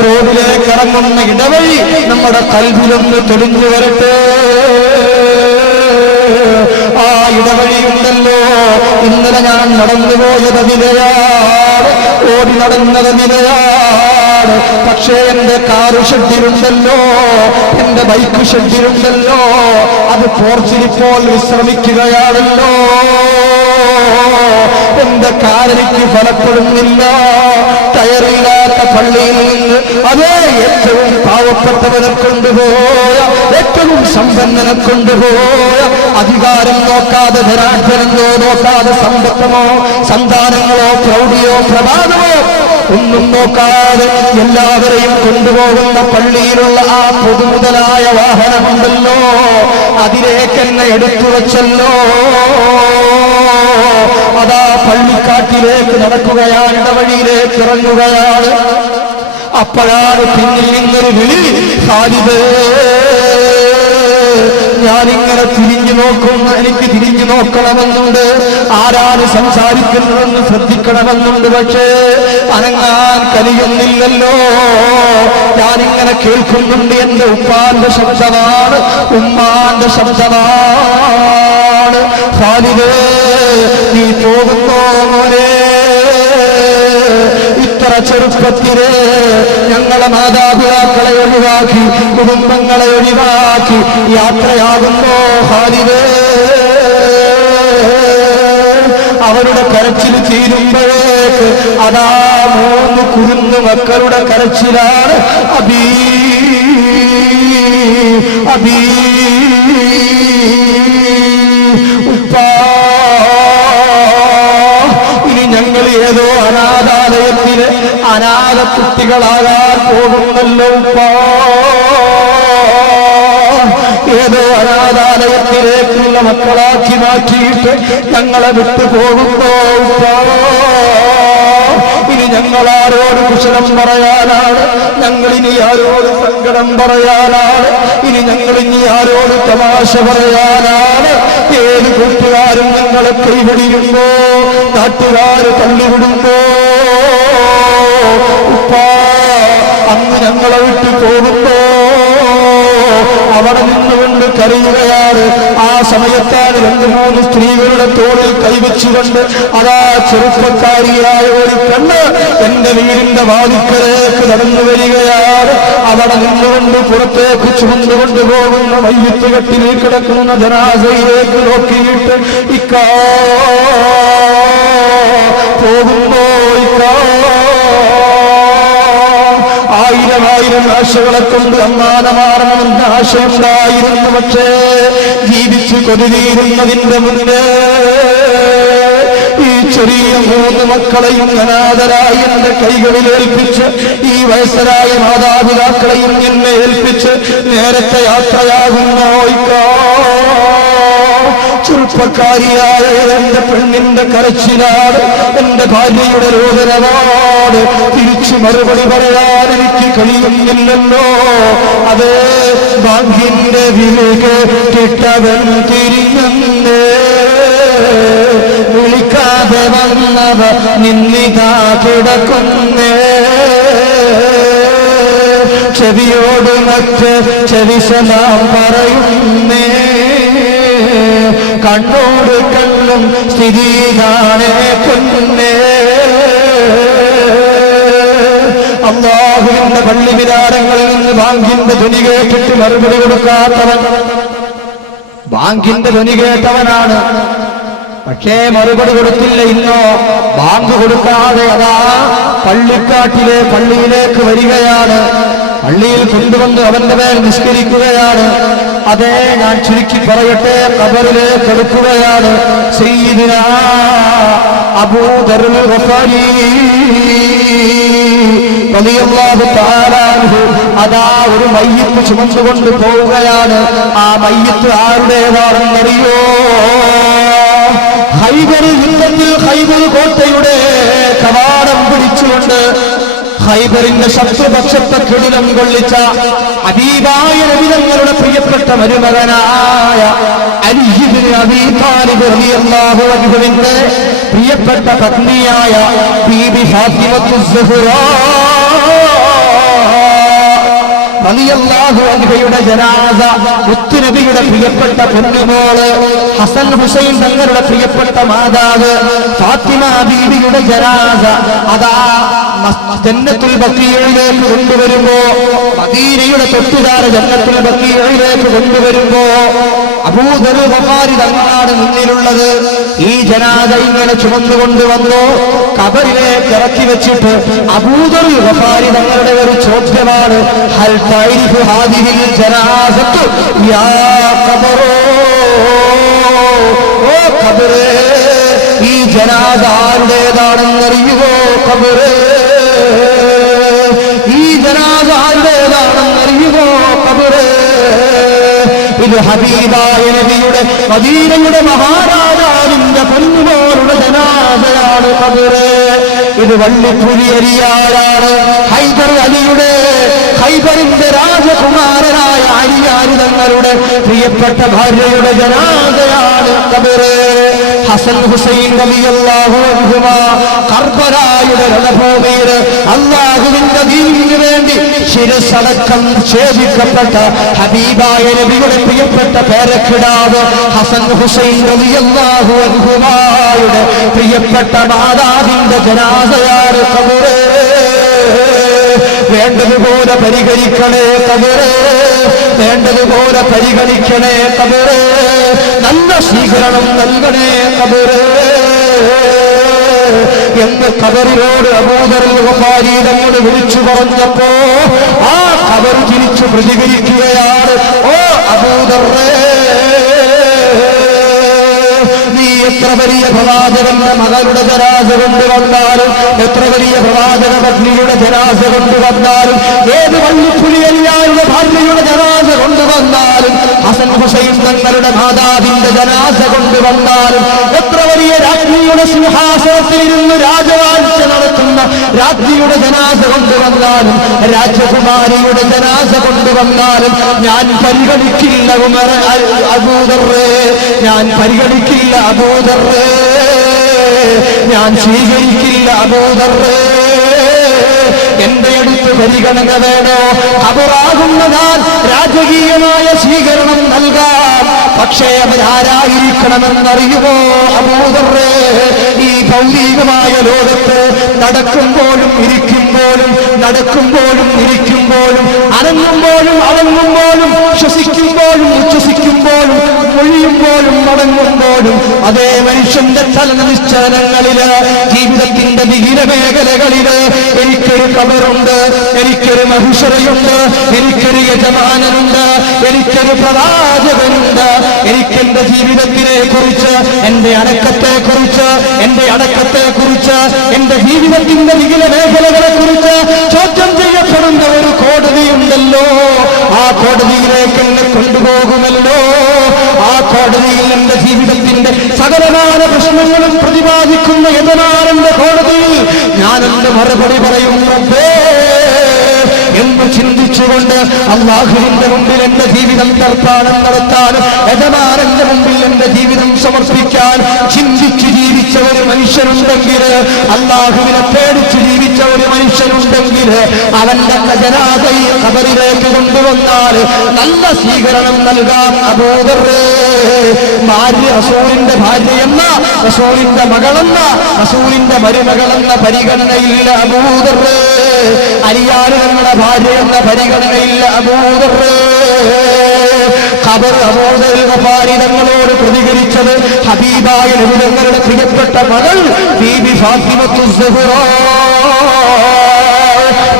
റോഡിലേക്ക് ഇറങ്ങുന്ന ഇടവഴി നമ്മുടെ കൽവിലൊന്ന് തെളിഞ്ഞു വരട്ടെ. ആ ഇടവഴിയുണ്ടല്ലോ, ഇന്നലെ ഞാൻ നടന്നുപോയത് അതിലെയാണ്, ഓടി നടന്നത് അതിലെയാണ്. പക്ഷേ എന്റെ കാറ് ഷെഡിലുണ്ടല്ലോ, എന്റെ ബൈക്ക് ഷെഡിലുണ്ടല്ലോ, അത് പോർച്ചിലിപ്പോൾ വിശ്രമിക്കുകയാണല്ലോ. എന്റെ കാലെനിക്ക് ഫലപ്പെടുന്നില്ല. ടയറില്ലാത്ത പള്ളിയിൽ നിന്ന് അതേ ഏറ്റവും പാവപ്പെട്ടവനെ കൊണ്ടുപോയ, ഏറ്റവും സമ്പന്നനെ കൊണ്ടുപോയ, അധികാരം നോക്കാതെ ധനാഢ്യനെന്നോ നോക്കാതെ സമ്പത്തമോ സന്താനങ്ങളോ പ്രൗഢിയോ പ്രഭാതമോ ഒന്നും നോക്കാതെ എല്ലാവരെയും കൊണ്ടുപോകുന്ന പള്ളിയിലുള്ള ആ പൊതുമുതലായ വാഹനമുണ്ടല്ലോ, അതിലേക്ക് എന്നെ എടുത്തു വച്ചല്ലോ. അതാ പള്ളിക്കാട്ടിലേക്ക് നടക്കുകയാണ്, ഇടവഴിയിലേക്ക് ഇറങ്ങുകയാണ്. അപ്പോഴാണ് പിന്നിൽ നിന്നൊരു വിളി, ഖാലിദേ. ഞാനിങ്ങനെ തിരിഞ്ഞു നോക്കുന്ന, എനിക്ക് തിരിഞ്ഞു നോക്കണമെന്നുണ്ട്, ആരാണ് സംസാരിക്കുന്നതെന്ന് ശ്രദ്ധിക്കണമെന്നുണ്ട്. പക്ഷേ അനങ്ങാൻ കഴിയുന്നില്ലല്ലോ. ഞാനിങ്ങനെ കേൾക്കുന്നുണ്ട്, എന്റെ ഉപ്പാന്റെ ശബ്ദമാണ്, ഉമ്മാന്റെ ശബ്ദമാണ്. ഖാലിദേ, നീ പോകുന്നോ മോനെ? ഇത്ര ചെറുപ്പത്തിലെ ഞങ്ങളെ മാതാപിതാക്കളെ ഒഴിവാക്കി, കുടുംബങ്ങളെ ഒഴിവാക്കി യാത്രയാകുന്നോ ഖാലിദേ? അവരുടെ കരച്ചിൽ തീരുമ്പോഴേക്ക് അതാ 3 കുരുന്നു മക്കളുടെ കരച്ചിലാണ്. അബീ അബീ, ഉപ്പാ. ഇനി ഞങ്ങൾ ഏതോ അനാഥാലയത്തിലെ അനാഥ കുട്ടികളാകാൻ പോകുന്നല്ലോ ഉപ്പാ. ഏതോ അനാഥാലയത്തിലേക്കുള്ള മക്കളാക്കി മാറ്റിയിട്ട് ഞങ്ങളെ വിട്ടു പോകുമ്പോ ഉപ്പാ, ഇനി ഞങ്ങൾ ആരോട് കുശലം പറയാനാണ്? ഞങ്ങൾ ഇനി ആരോട് സങ്കടം പറയാനാണ്? ഇനി ഞങ്ങൾ ഇനി ആരോട് തമാശ പറയാനാണ്? ഏത് കൂട്ടുകാരും ഞങ്ങളെ കൈപിടിയുമ്പോ, നാട്ടുകാര് തള്ളിവിടുമ്പോ ഉപ്പാ, അന്ന് ഞങ്ങളെ വിട്ടു പോകുമ്പോ അവിടെ നിന്നുകൊണ്ട് കരയുകയാണ്. ആ സമയത്താണ് 2-3 സ്ത്രീകളുടെ തോളിൽ കൈവച്ചുകൊണ്ട് അതാ ചെറുപ്പക്കാരിയായ ഒരു പെണ്ണ് എന്റെ വീടിന്റെ വാതിക്കലേക്ക് നടന്നു വരികയാണ്. അവിടെ നിന്നുകൊണ്ട് പുറത്തേക്ക് ചുമന്നുകൊണ്ട് പോകുന്ന മയ്യത്ത് കെട്ടിൽ കിടക്കുന്ന ജനാസയിലേക്ക് നോക്കിയിട്ട് ഇക്കാ പോകുമ്പോ ഇക്കാ 1000 ആശകളെ കൊണ്ട് അമ്മാനമാറണമെന്ന ആശയുണ്ടായിരുന്നു. പക്ഷേ ജീവിച്ച് കൊതിരീരുന്നതിന്റെ മുന്നേ ഈ ചെറിയ 3 മക്കളെയും അനാഥരായി എന്റെ കൈകളിൽ ഏൽപ്പിച്ച് ഈ വയസ്സരായ മാതാപിതാക്കളെയും എന്നെ ഏൽപ്പിച്ച് നേരത്തെ യാത്രയാകുന്നു. ചെറുപ്പക്കാരിയായ എന്റെ പെണ്ണിന്റെ കരച്ചിലാണ്, എന്റെ ഭാര്യയുടെ രോദനമാണ്. തിരിച്ചു മറുപടി പറയാൻ എനിക്ക് കഴിയുന്നില്ലല്ലോ. അതേ ഭാഗ്യന്റെ വിളിക്ക് കിട്ടവൻ തിരിഞ്ഞേ, വിളിക്കാതെ വന്നവ നിന്നിതാ കിടക്കുന്നേ. ചെവിയോട് മറ്റ് ചെവിസലാം പറയുന്നേ, കണ്ണോട് കണ്ണും സ്ഥിതി കാണേ പൊന്നേ. അല്ലാഹുവിന്റെ പള്ളി വിരാരങ്ങളിൽ നിന്ന് ബാങ്കിന്റെ ധ്വനി കേട്ടിട്ട് മറുപടി കൊടുക്കാത്തവൻ ബാങ്കിന്റെ ധ്വനി കേട്ടവനാണ്, പക്ഷേ മറുപടി കൊടുത്തില്ല. ഇന്നോ ബാങ്ക് കൊടുക്കാതെ അതാ പള്ളിയിലേക്ക് വരികയാണ്. പള്ളിയിൽ കൊണ്ടുവന്ന് അവന്റെ മേൽ നിസ്കരിക്കുകയാണ്. അതേ, ഞാൻ ചുരുക്കി പറയട്ടെ, ഖബറിലേക്ക് എടുക്കുകയാണ്. സയ്യിദുനാ അബൂ ദർൽ ഗഫാരി റളിയല്ലാഹു തആല അൻഹു അതാ ഒരു മയ്യിത്ത് ചുമന്നുകൊണ്ട് പോവുകയാണ്. ആ മയ്യിത്ത് ആരുടേതാണെന്നറിയോ? ഖൈബർ യുദ്ധത്തിൽ ഖൈബർ കോട്ടയുടെ കവാടം പിടിച്ചുകൊണ്ട് ഖൈബറിന്റെ ശത്രുപക്ഷത്തെ കിടിലം കൊള്ളിച്ച ഹബീബായ നബി തങ്ങളുടെ പ്രിയപ്പെട്ട മരുമകനായ അലി ഇബ്നു അബീ ത്വാലിബ് റളിയല്ലാഹു അൻഹുവിന്റെ പ്രിയപ്പെട്ട പത്നിയായ ബീബി ഫാത്തിമത്തുസ് സുഹ്റാ റളിയല്ലാഹു അൻഹയുടെ ജനാസ, മുത്തുനബിയുടെ പ്രിയപ്പെട്ട പൊന്നുമോള് ഹസൻ ഹുസൈൻ തങ്ങളുടെ പ്രിയപ്പെട്ട മാതാവ് ഫാത്തിമ ബീവിയുടെ ജനാസ അതാ ജന്നത്തുൽ ബഖീഇലേക്ക് കൊണ്ടുവരുമ്പോ, മദീനയുടെ തൊട്ടുതാര ജന്നത്തുൽ ബഖീഇലേക്ക് കൊണ്ടുവരുമ്പോ അബൂ ദർൽ ഗഫാരി തങ്ങളാണ് മുന്നിലുള്ളത്. ഈ ജനാസ ഇങ്ങനെ ചുമന്നുകൊണ്ടുവന്നു ഖബറിലേക്ക് ഇറക്കി വെച്ചിട്ട് അബൂ ദർൽ ഗഫാരി തങ്ങളുടെ ഒരു ചോദ്യമാണ്, ഹൽ തഅരിഫു ഹാദിഹിൽ ജനാസത്തു യാ ഖബറോ, ഓ ഖബറേ, ഈ ജനാസ ആരുടേതാണെന്നറിയുമോ? ഖബറേ, ഈ ജനാസ ആരുടേതാണെന്നറിയുമോ? ഖബറേ, ഇത് ഹബീബായ നബിയുടെ മദീനയുടെ മഹാരാജാവിന്റെ പൊന്നുമോളുടെ ജനാസയാണ്. ഖബറേ, ഇത് വള്ളിപ്പുലിയരിയാരാണ് ഹൈദർ അലിയുടെ, ഖൈബറിന്റെ രാജകുമാരനായ അലിയാരി തങ്ങളുടെ പ്രിയപ്പെട്ട ഭാര്യയുടെ ജനാസയാണ്. ഖബറേ, ഹസൻ ഹുസൈൻ റളിയല്ലാഹു അൻഹുമാ കർബലായുടെ രണഭൂമിയിൽ അല്ലാഹുവിന്റെ ദീനിനു വേണ്ടി ശിരസ്സടക്കം ഛേദിക്കപ്പെട്ട ഹബീബായ നബിയുടെ പ്രിയപ്പെട്ട പേരക്കിടാവ് ഹസൻ ഹുസൈൻ റളിയല്ലാഹു അൻഹുമായുടെ പ്രിയപ്പെട്ട മാതാവിന്റെ ജനാസയാണ്. ഖബറേ, വേണ്ടതുപോലെ പരിഹരിക്കണേ ഖബറേ, വേണ്ടതുപോലെ പരിഗണിക്കണേ ഖബറേ, നല്ല സ്വീകരണം നൽകണേ ഖബറേ എന്ന് ഖബറിനോട് അബൂ ദർൽ ഗഫാരി തങ്ങൾ വിളിച്ചു പറഞ്ഞപ്പോ ആ ഖബർ തിരിച്ചു പ്രതികരിക്കുകയാണ്, ഓ അബൂ ദർറേ, നീ എത്ര വലിയ പ്രവാചകന്റെ മകളുടെ ജനാസ കൊണ്ടുവന്നാലും, എത്ര വലിയ പ്രവാചക പത്നിയുടെ ജനാസ കൊണ്ടുവന്നാലും, ഏത് വള്ളിപ്പുലിയല്ലാരുടെ ഭാര്യയുടെ ജനാസ കൊണ്ടുവന്നാലും, ഹസൻ ഹുസൈൻ തങ്ങളുടെ മാതാവിന്റെ ജനാസ കൊണ്ടുവന്നാലും, എത്ര വലിയ രാജ്ഞിയുടെ സിംഹാസനത്തിൽ ഇരുന്ന് രാജവാഴ്ച നടത്തുന്ന രാജ്ഞിയുടെ ജനാസ കൊണ്ടുവന്നാലും, രാജകുമാരിയുടെ ജനാസ കൊണ്ടുവന്നാലും ഞാൻ പരിഗണിക്കില്ല ഉമർ അബൂ ദർറേ, ഞാൻ പരിഗണിക്കില്ല അബൂ ദർറേ, ഞാൻ സ്വീകരിക്കില്ല അബൂ ദർറേ. എന്റെ അടുത്ത് പരിഗണന വേണോ? ഖബറാകുന്ന ഞാൻ രാജകീയമായ സ്വീകരണം നൽകാം, പക്ഷേ അവരാരായിരിക്കണമെന്നറിയുമോ? അബൂ ദർറേ, ഈ ഭൗതികമായ ലോകത്ത് നടക്കുമ്പോഴും ഇരിക്കുമ്പോഴും, നടക്കുമ്പോഴും ഇരിക്കുമ്പോഴും, അനങ്ങുമ്പോഴും അടങ്ങുമ്പോഴും, ശ്വസിക്കുമ്പോഴും ഉച്ഛ്വസിക്കുമ്പോഴും, ഒഴിയുമ്പോഴും മടങ്ങുമ്പോഴും, അതേ മനുഷ്യന്റെ ചലന നിശ്ചലനങ്ങളില്, ജീവിതത്തിന്റെ വിവിധ മേഖലകളില് എനിക്കൊരു ഖബറുണ്ട്, എനിക്കൊരു മഹ്ശറയുണ്ട്, എനിക്കൊരു യജമാനനുണ്ട്, എനിക്കൊരു പ്രവാചകനുണ്ട്, എനിക്കെന്റെ എന്റെ ജീവിതത്തിനെ കുറിച്ച്, എന്റെ അടക്കത്തെക്കുറിച്ച്, എന്റെ ജീവിതത്തിന്റെ വിവിധ മേഖലകളെ കുറിച്ച് ചോദ്യം ചെയ്യപ്പെടുന്ന ഒരു കോടതിയുണ്ടല്ലോ. ആ കോടതിയിലേക്ക് എന്നെ കൊണ്ടുപോകുമല്ലോ. ആ കോടതിയിൽ എന്റെ ജീവിതത്തിന്റെ സകലമായ പ്രശ്നങ്ങളും പ്രതിപാദിക്കുന്ന യജമാനന്റെ കോടതിയിൽ ഞാൻ എന്റെ മറുപടി പറയുന്നു എന്ന് ചിന്തിച്ചുകൊണ്ട് അല്ലാഹുവിന്റെ മുമ്പിൽ എന്റെ ജീവിതം തർപ്പാണം നടത്താൻ, യജമാനന്റെ മുമ്പിൽ എന്റെ ജീവിതം സമർപ്പിക്കാൻ ചിന്തിച്ചു ജീവിച്ച ഒരു മനുഷ്യനുണ്ടെങ്കിൽ, അല്ലാഹുവിനെ പേടിച്ചു ജീവിച്ച ഒരു മനുഷ്യനുണ്ടെങ്കിൽ, അവന്റെ ജനാസയെ ഖബറിലേക്ക് കൊണ്ടുവന്നാൽ നല്ല സ്വീകരണം നൽകാൻ അബൂദർറേ ഭാര്യ റസൂലിന്റെ ഭാര്യയെന്ന, റസൂലിന്റെ മകളെന്ന, റസൂലിന്റെ മരുമകളെന്ന പരിഗണനയില്ല അബൂദർറേ. അലിയാന് നിങ്ങളുടെ ഭാര്യ എന്ന പരിഗണനയില്ല അബൂദർറേ. ഖബർ അബൂദർ ഗഫാരി തങ്ങളോട് പ്രതികരിച്ചത് ഹബീബായ നബി തങ്ങളുടെ പ്രിയപ്പെട്ട മകൾ ബീബി ഫാത്തിമത്തു സുഹ്റ.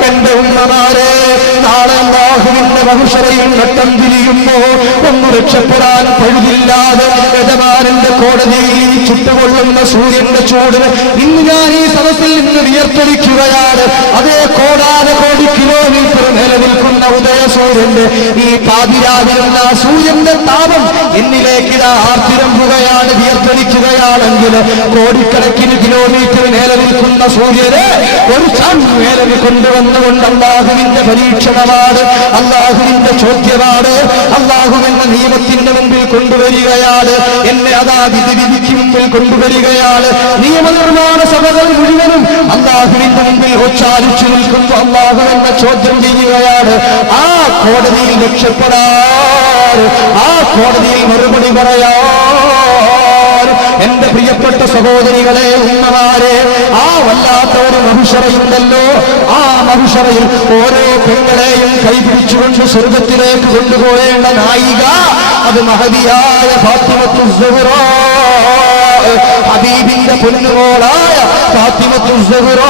എന്റെ ഉമ്മമാരെ, നാളെ അല്ലാഹുവിന്റെ മഹ്ശറയിൽ നട്ടം തിരിയുമ്പോ ഒന്ന് രക്ഷപ്പെടാൻ പഴുതില്ലാതെ യജമാനന്റെ കോടതിയിൽ ചുട്ടുകൊള്ളുന്ന സൂര്യന്റെ ചൂടിന് ഇന്ന് ഞാൻ ഈ സദസ്സിൽ നിന്ന് വിയർത്തൊലിക്കുകയാണ്. അതേ കോടാനുകോടി കിലോമീറ്റർ നിലനിൽക്കുന്ന ഉദയസൂര്യന്റെ ഈ പാതിരാവിലുള്ള സൂര്യന്റെ താപം എന്നിലേക്ക് ഇതാ ആർത്തിരമ്പുകയാണ്, വിയർത്തൊലിക്കുകയാണെങ്കിൽ കോടിക്കണക്കിന് കിലോമീറ്റർ നിലനിൽക്കുന്ന സൂര്യനെ ഒരു ചാൻ മേലവി കൊണ്ടുവന്നുകൊണ്ട് അല്ലാഹുവിന്റെ പരീക്ഷണമാണ്, അല്ലാഹുവിന്റെ ചോദ്യമാണ്, അല്ലാഹുവിന്റെ നിയമത്തിന്റെ മുമ്പിൽ കൊണ്ടുവരികയാണ്. എന്നെ അതാ വിധിക്ക് മുമ്പിൽ കൊണ്ടുവരികയാണ്. നിയമനിർമ്മാണ സഭകൾ മുഴുവനും അല്ലാഹുവിന്റെ മുമ്പിൽ ഉച്ചാരിച്ചു നിൽക്കുമ്പോൾ അല്ലാഹു എന്നെ ചോദ്യം ചെയ്യുകയാണ്. ആ കോടതിയിൽ രക്ഷപ്പെടാൻ, ആ കോടതിയിൽ മറുപടി പറയാൻ എന്റെ പ്രിയപ്പെട്ട സഹോദരികളെ, ഉമ്മമാരെ, ആ വല്ലാത്ത ഒരു മഹ്ശറയുണ്ടല്ലോ. ആ മഹ്ശറയിൽ ഓരോ പെങ്ങളെയും കൈപിടിച്ചുകൊണ്ട് സ്വർഗത്തിലേക്ക് കൊണ്ടുപോയേണ്ട നായിക അത് മഹദിയായ ഫാത്തിമത്തു സുഹ്റ, ഹബീബിന്റെ പൊന്നുമോളായ ഫാത്തിമത്തു സുഹ്റ.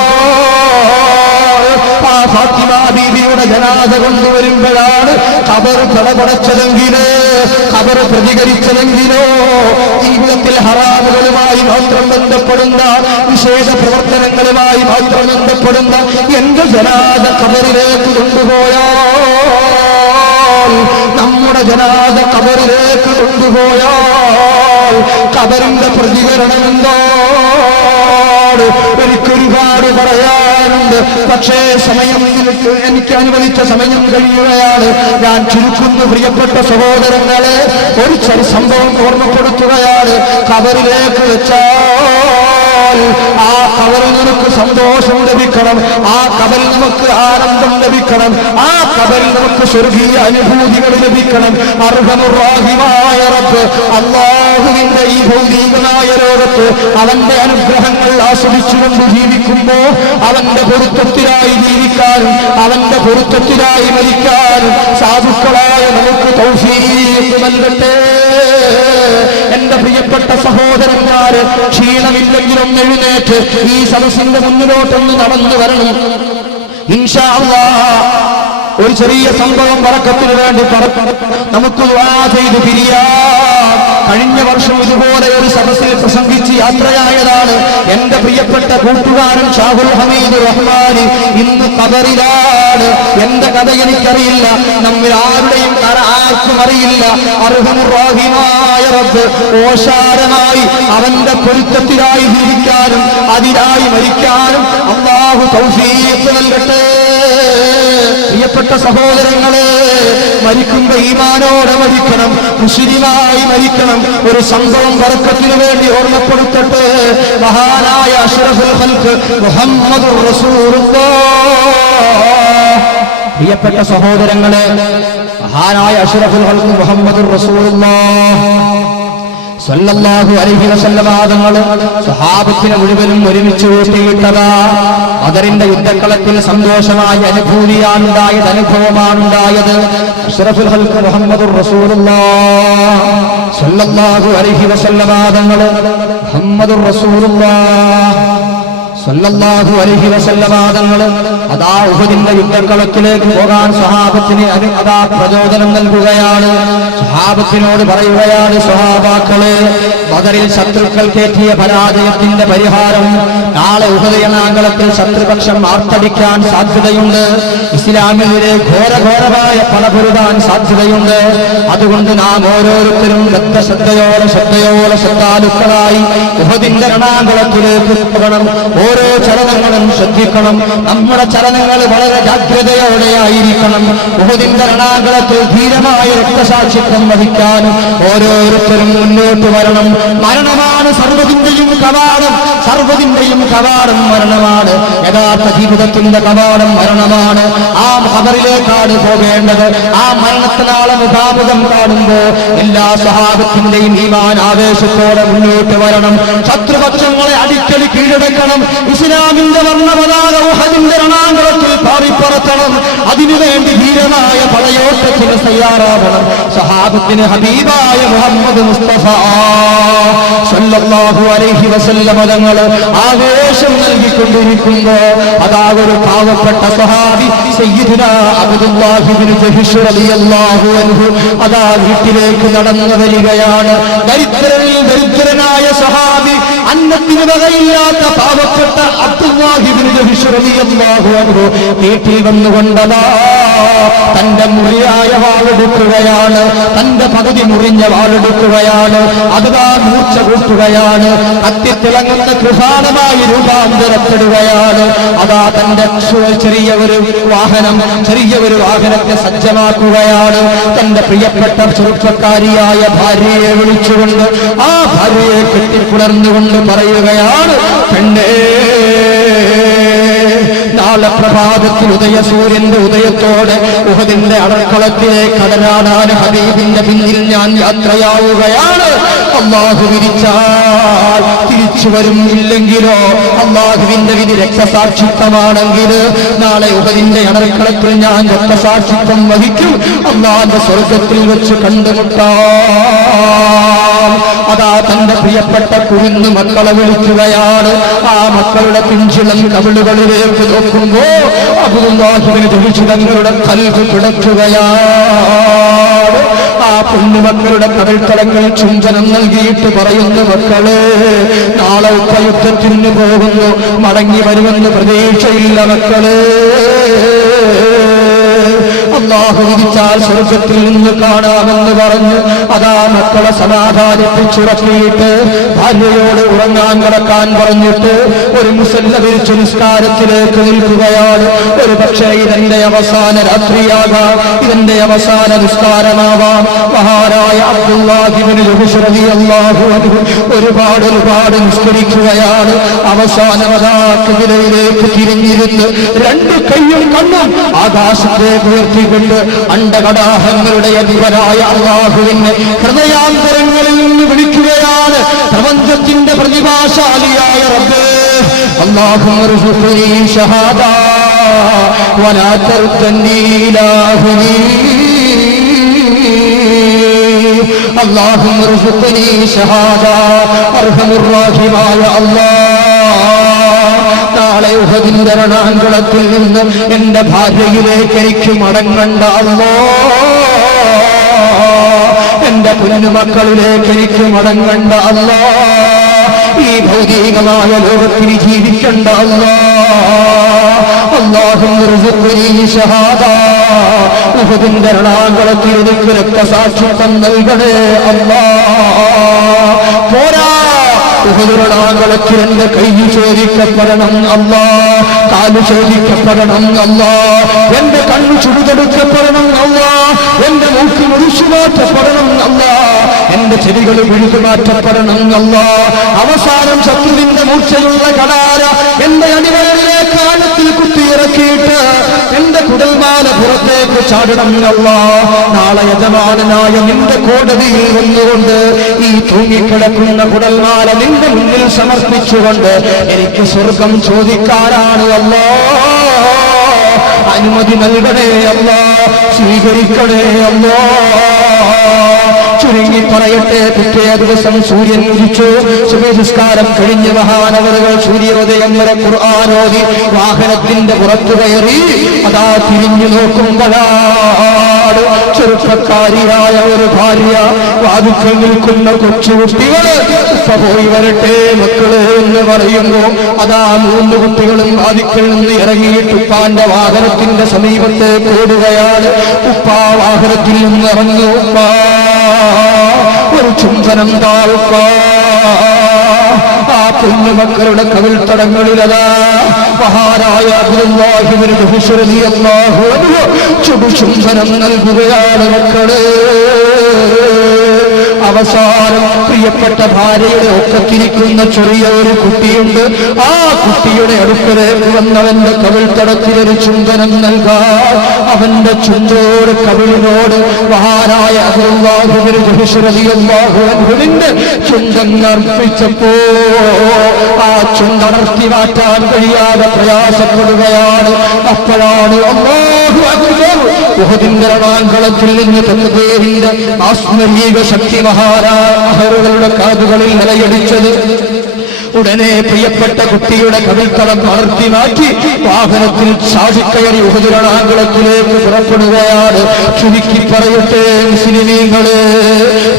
ആ ഫാത്തിമ ബീവിയുടെ ജനാസ കൊണ്ടുവരുമ്പോഴാണ് ഖബർ പടപടച്ചതെങ്കിലോ, ഖബർ പ്രതികരിച്ചതെങ്കിലോ, ജീവിതത്തിൽ ഹറാമുകളുമായി മാത്രം ബന്ധപ്പെടുന്ന, നിഷേധ പ്രവർത്തനങ്ങളുമായി മാത്രം ബന്ധപ്പെടുന്ന എന്റെ ജനാസ ഖബറിലേക്ക് കൊണ്ടുപോയാൽ, നമ്മുടെ ജനാസ ഖബറിലേക്ക് കൊണ്ടുപോയാൽ ഖബറിന്റെ പ്രതികരണം എന്തോ എനിക്കൊരുപാട് പറയാനുണ്ട്. പക്ഷേ സമയം എനിക്ക് അനുവദിച്ച സമയം കഴിയുകയാണ്. ഞാൻ ചുരുക്കുന്നു പ്രിയപ്പെട്ട സഹോദരങ്ങളെ. ഒരു ചെറിയ സംഭവം ഓർമ്മപ്പെടുത്തുകയാണ്. ഖബറിലേക്ക് വെച്ചാൽ ആ ഖബറിൽ നമുക്ക് സന്തോഷം ലഭിക്കണം, ആ ഖബറിൽ നമുക്ക് ആനന്ദം ലഭിക്കണം, ആ ഖബറിൽ നമുക്ക് സ്വർഗീയ അനുഭൂതികൾ ലഭിക്കണം. അർഹമുർ റഹീമായ റബ്ബ് അല്ലാഹുവിന്റെ ഈ ഭൗതികമായ ലോകത്ത് അവന്റെ അനുഗ്രഹങ്ങൾ ആസ്വദിച്ചുകൊണ്ട് ജീവിക്കുമ്പോ അവന്റെ പൊരുത്തത്തിലായി ജീവിക്കാനും അവന്റെ പൊരുത്തത്തിലായി മരിക്കാനും സാധുക്കളായ നമുക്ക് തൗഫീഖ് നൽകട്ടെ. എന്റെ പ്രിയപ്പെട്ട സഹോദരന്മാര്, ക്ഷീണമില്ലെങ്കിലും എഴുന്നേറ്റ് ഈ സദസ്സിന്റെ മുന്നിലോട്ടൊന്ന് നടന്നു വരണം. ഇൻഷാ അല്ലാഹ് ഒരു ചെറിയ സംഭവം ബറക്കത്തിന് വേണ്ടി നമുക്ക് ദുആ ചെയ്ത് പിരിയാം. കഴിഞ്ഞ വർഷം ഇതുപോലെ ഒരു സദസ്സിൽ പ്രസംഗിച്ച് യാത്രയായതാണ് എന്റെ പ്രിയപ്പെട്ട കൂട്ടുകാരൻ ഷാഹുൽ ഹമീദ് റഹ്മാനി. ഇന്ന് ഖബറിലാണ്. എന്റെ കഥ എനിക്കറിയില്ല, നമ്മിൽ ആരുടെയും കഥ ആർക്കും അറിയില്ല. അർഹമുർ റഹീമായ റബ്ബ് ഓശാരമായി അവന്റെ പൊരുത്തത്തിലായി ജീവിക്കാനും അതിനായി മരിക്കാനും അല്ലാഹു തൗഫീഖ് നൽകട്ടെ. പ്രിയപ്പെട്ട സഹോദരങ്ങളെ, മരിക്കുമ്പോ ഈമാനോടെ മരിക്കണം, മുസ്ലിമായി മരിക്കണം. ഒരു സംഭവം ബറക്കത്തിന് വേണ്ടി ഓർമ്മപ്പെടുത്തട്ടെ. മഹാനായ അഷ്റഫുൽ ഖൽഖ് മുഹമ്മദുർ റസൂലുള്ളാഹ്. പ്രിയപ്പെട്ട സഹോദരങ്ങളെ, മഹാനായ അഷ്റഫുൽ ഖൽഖ് മുഹമ്മദുർ റസൂലുള്ളാഹ് സല്ലല്ലാഹു അലൈഹി വസല്ലമ തങ്ങള് സ്വഹാബത്തിനെ മുഴുവനും ഒരുമിച്ച് കൂട്ടിയിട്ടതാ. ബദറിന്റെ യുദ്ധക്കളത്തിൽ സന്തോഷമായ അനുഭൂതിയാണുണ്ടായത്, അനുഭവമാണുണ്ടായത്. അഷ്റഫുൽ ഖൽഖ് മുഹമ്മദുർ റസൂലുള്ളാഹ് സല്ലല്ലാഹു അലൈഹി വസല്ലമ തങ്ങള് മുഹമ്മദുർ റസൂലുള്ളാഹ് സല്ലല്ലാഹു അലൈഹി വസല്ലമ തങ്ങൾ അതാ ഉഹദിന്റെ യുദ്ധക്കളത്തിലേക്ക് പോകാൻ സ്വഹാബത്തിന് അതാ പ്രചോദനം നൽകുകയാണ്. സ്വഹാബത്തിനോട് പറയുകയാണ്, സ്വഹാബാക്കളെ, ബദറിൽ ശത്രുക്കൾക്കേറ്റിയ പരാജയത്തിന്റെ പരിഹാരം നാളെ ഉഹദ് രണാങ്കളത്തിൽ ശത്രുപക്ഷം ആർത്തടിക്കാൻ സാധ്യതയുണ്ട്. ഇസ്ലാമിലെ ഘോരഘോരമായ പണപൊരുതാൻ സാധ്യതയുണ്ട്. അതുകൊണ്ട് നാം ഓരോരുത്തരും ശ്രദ്ധയോടെ ശ്രദ്ധാലുക്കളായി ഉഹദിന്റെ രണാങ്കളത്തിലേക്ക് പോകണം. ഓരോ ചലനങ്ങളും ശ്രദ്ധിക്കണം. നമ്മുടെ ചലനങ്ങൾ വളരെ ജാഗ്രതയോടെ ആയിരിക്കണം. ഉഹദിന്റെ രണാങ്കളത്തിൽ ധീരമായ രക്തസാക്ഷിത്വം വഹിക്കാനും ഓരോരുത്തരും മുന്നോട്ട് വരണം. മരണമാണ് സർവ്വതിന്റെയും കവാടം. സർവ്വതിന്റെയും കവാടം മരണമാണ്. യഥാർത്ഥ ജീവിതത്തിന്റെ കവാടം മരണമാണ്. ആ ഖബറിലേക്കാണ് പോകേണ്ടത്. ആ മരണത്തിനാളെ മുഖാമുഖം കാണുമ്പോൾ എല്ലാ സ്വഹാബത്തിന്റെയും ഈമാൻ ആവേശത്തോടെ മുന്നോട്ട് വരണം. ശത്രുപക്ഷങ്ങളെ അടിക്കടി കീഴടക്കണം. ഇസ്ലാമിന്റെ വർണ്ണപതാക ഉഹദിന്റെ രണാങ്കളത്തിൽ പാറിപ്പറത്തണം. അതിനുവേണ്ടി ധീരമായ പടയോട്ടത്തിന് തയ്യാറാവണം. സ്വഹാബത്തിന് ഹബീബായ മുഹമ്മദ് മുസ്തഫ സല്ലല്ലാഹു അലൈഹി വസല്ലമ തങ്ങൾ ആവേശം നൽകിക്കൊണ്ടിരിക്കുമ്പോ അതാ ഒരു പാവപ്പെട്ട സ്വഹാബി സയ്യിദുനാ അബ്ദുല്ലാഹി ഇബ്നു ജഹ്ഷ് റളിയല്ലാഹു അൻഹു അതാ വീട്ടിലേക്ക് നടന്നു വരികയാണ്. ദരിദ്രനായ സ്വഹാബി, അന്നത്തിന് വകയില്ലാത്ത പാവപ്പെട്ട അബ്ദുല്ലാഹി ഇബ്നു ജഹ്ഷ് റളിയല്ലാഹു അൻഹു വീട്ടിൽ വന്നുകൊണ്ടതാ തന്റെ മുറിയായ വാളെടുക്കുകയാണ്. തന്റെ പകുതി മുറിഞ്ഞ വാളെടുക്കുകയാണ്. അഥവാ മൂർച്ച കൂട്ടുകയാണ്. കത്തിത്തിളങ്ങുന്ന കൃപാണമായി രൂപാന്തരപ്പെടുകയാണ്. അതാ തന്റെ ചെറിയ ഒരു വാഹനത്തെ സജ്ജമാക്കുകയാണ്. തന്റെ പ്രിയപ്പെട്ട ചെറുപ്പക്കാരിയായ ഭാര്യയെ വിളിച്ചുകൊണ്ട് ആ ഭാര്യയെ കെട്ടിപ്പുണർന്നുകൊണ്ട് പറയുകയാണ്, പെണ്ണേ, നാളെ പ്രഭാതത്തിൽ സൂര്യന്റെ ഉദയത്തോടെ ഉഹദിന്റെ അടക്കളത്തിലേക്ക് കടലാടാൻ ഹബീബിന്റെ പിന്നിൽ ഞാൻ യാത്രയാവുകയാണ്. അല്ലാഹു വിധിച്ചാൽ തിരിച്ചു വരും. ഇല്ലെങ്കിലോ അല്ലാഹുവിന്റെ വിധി രക്തസാക്ഷിത്വമാണെങ്കിൽ നാളെ ഉഹദിന്റെ അടക്കളത്തിൽ ഞാൻ രക്തസാക്ഷിത്വം വഹിക്കും. അല്ലാഹുവിന്റെ സ്വർഗത്തിൽ വെച്ച് കണ്ടുമുട്ടാം. അതാ തന്റെ പ്രിയപ്പെട്ട കുരുന്നു മക്കളെ വിളിക്കുകയാണ്. ആ മക്കളുടെ പിഞ്ചിളം കവിളുകളിലേക്ക് നോക്കുമ്പോ അബ്ദുല്ലാഹിബ്നു ജഹ്ഷ് തങ്ങളുടെ ഖൽബ് പിടയ്ക്കുകയാണ്. ആ പൊന്നുമക്കളുടെ കവിൾത്തടങ്ങൾ ചുംബനം നൽകിയിട്ട് പറയുന്നു, മക്കളെ, നാളെ യുദ്ധത്തിന് പോകുന്നു, മടങ്ങി വരുമെന്ന് പ്രതീക്ഷയില്ല മക്കളെ. അല്ലാഹു വിധിച്ചാൽ സ്വർഗത്തിൽ നിന്ന് കാണാമെന്ന് പറഞ്ഞ് അതാ മക്കളെ സമാധാനിപ്പിച്ചുറക്കിയിട്ട് ഭാര്യയോട് ഉറങ്ങാൻ കിടക്കാൻ പറഞ്ഞിട്ട് ഒരു മുസല്ല വിരിച്ചു നിസ്കാരത്തിലേക്ക് നിൽക്കുകയാണ്. ഒരു പക്ഷേ ഇതെന്റെ അവസാന രാത്രിയാകാം, ഇതെന്റെ അവസാന നിസ്കാരമാവാം. മഹാനായ അബ്ദുല്ലാഹി ഇബ്നു ജഹ്ഷ് റളിയല്ലാഹു അൻഹു ഒരുപാട് നിസ്കരിക്കുകയാണ്. അവസാനമതാക്കിലേക്ക് തിരിഞ്ഞിരുന്ന് രണ്ട് കൈയും കണ്ണും ആകാശത്തേക്ക് ഉയർത്തിക്കൊണ്ട് അണ്ടകടാഹങ്ങളുടെ അധിപനായ അല്ലാഹുവിനെ ഹൃദയാന്തരങ്ങളിൽ നിന്ന് വിളിക്കുകയാണ്. പ്രപഞ്ചത്തിന്റെ പ്രതിഭാശാലിയായ റബ്ബേ, അല്ലാഹുമ്മ ർസുഖ്നി ഷഹാദ വലാ തർദനി ഇലാഹി, അല്ലാഹുമ്മ ർസുഖ്നി ഷഹാദ, അർഹമുർ റഹീമായ അല്ലാഹ്, നാളെ ഉഹദിന്റെ രണാങ്കളത്തിൽ നിന്ന് എന്റെ ഭാര്യയിലേക്ക് എനിക്ക് മടങ്ങണ്ട അല്ലാഹ്, എന്റെ കുഞ്ഞുമക്കളിലേക്ക് എനിക്ക് മടങ്ങണ്ട അല്ലാഹ്, ഈ ഭൗതികമായ ലോകത്തിൽ ജീവിക്കണ്ട അല്ലാഹ്, അല്ലാഹുമ്മ ർസുഖ്നി ഷഹാദ, ഉഹദിന്റെ രണാങ്കളത്തിൽ എനിക്ക് രക്തസാക്ഷിത്വം നൽകണേ അല്ലാഹ്. പോരാ, ഉഹദുരണാങ്കളത്തിൽ എന്റെ കൈ ചോദിക്കപ്പെടണം അല്ലാഹ്, കാല് ചോദിക്കപ്പെടണം അല്ലാഹ്, എന്റെ കണ്ണു ചുടുതെടുക്കപ്പെടണം അല്ലാഹ്, എന്റെ മൂക്ക് മുറിച്ചു മാറ്റപ്പെടണം അല്ലാഹ്, എന്റെ ചെടികൾ പിഴുതു മാറ്റപ്പെടണം അല്ലാഹ്. അവസാനം ശത്രുവിന്റെ മൂർച്ചയുള്ള കടാര എന്റെ അടിവയറിലേക്ക് ആഴത്തിൽ കുത്തിയിറക്കിയിട്ട് എന്റെ കുടൽമാല പുറത്തേക്ക് ചാടണം അല്ലാഹ്. നാളെ യജമാനനായ നിന്റെ കോടതിയിൽ വന്നുകൊണ്ട് ഈ തൂങ്ങിക്കിടക്കുന്ന കുടൽമാല നിന്റെ മുന്നിൽ സമർപ്പിച്ചുകൊണ്ട് എനിക്ക് സ്വർഗം ചോദിക്കാനാണ് അല്ലാഹ്. അനുമതി നൽകണേ അല്ലാഹ്, സ്വീകരിക്കണേ അല്ലാഹ്. ചുരുങ്ങി പറയട്ടെ, പിറ്റേ ദിവസം സൂര്യൻ ഉദിച്ചു. സുബഹി നിസ്കാരം കഴിഞ്ഞ് മഹാനവറുകൾ സൂര്യോദയം വരെ ഖുർആൻ ഓതി വാഹനത്തിന്റെ പുറത്തു കയറി. അതാ തിരിഞ്ഞു നോക്കുമ്പോഴാണ് ചെറുപ്പക്കാരിയായ ഒരു ഭാര്യ, വാതിൽക്കൽ നിൽക്കുന്ന കൊച്ചുകുട്ടികള്. ഇപ്പൊ പോയി വരട്ടെ മക്കള് എന്ന് പറയുമ്പോ അതാ 3 കുട്ടികളും വാതിൽക്കൽ നിന്ന് ഇറങ്ങിയിട്ട് ഉപ്പാന്റെ വാഹനത്തിന്റെ സമീപത്തേക്ക് ഓടുകയാണ്. ഉപ്പാ വാഹനത്തിൽ നിന്ന് ഇറങ്ങി, ഉപ്പാ ഒരു ചുംബനം താഴ്പ്പ. ആ കുഞ്ഞുമക്കളുടെ കവിൾത്തടങ്ങളിലതാ മഹാനായ അബ്ദുല്ലാഹി ഇബ്നു ജഹ്ശ് റളിയല്ലാഹു അൻഹു ചുംബനം നൽകുകയാണ് മക്കളെ. അവസാനം പ്രിയപ്പെട്ട ഭാര്യയുടെ ഒക്കത്തിരിക്കുന്ന ചെറിയ ഒരു കുട്ടിയുണ്ട്. ആ കുട്ടിയുടെ അടുക്കലേക്ക് വന്നവന്റെ കവിൾത്തടത്തിലൊരു ചുംബനം നൽകാൻ അവന്റെ ചുണ്ടോട് കവിളിനോട് മഹാനായ അബ്ദുല്ലാഹി ഇബ്നു ജഹ്ശ് റളിയല്ലാഹു അൻഹുവിന്റെ ചുണ്ടർപ്പിച്ചപ്പോ ആ ചുണ്ടടർത്തി മാറ്റാൻ കഴിയാതെ പ്രയാസപ്പെടുകയാണ്. അപ്പോഴാണ് അല്ലാഹു അക്ബർ ഉഹദിന്റെ രണാങ്കളത്തിൽ നിന്ന് തക്ബീറിന്റെ ആസ്മരീക ശക്തി മഹാരാഹരുടെ കാതുകളിൽ നിലയടിച്ചത്. ഉടനെ പ്രിയപ്പെട്ട കുട്ടിയുടെ കവിൾത്തടം വളർത്തി മാറ്റി വാഹനത്തിൽ ചാടിക്കയറി ഉഹദ് രണാങ്കളത്തിലേക്ക് പുറപ്പെടുകയാണ്. ചുരുക്കി പറയട്ടെ മുസ്ലിമീങ്ങള്,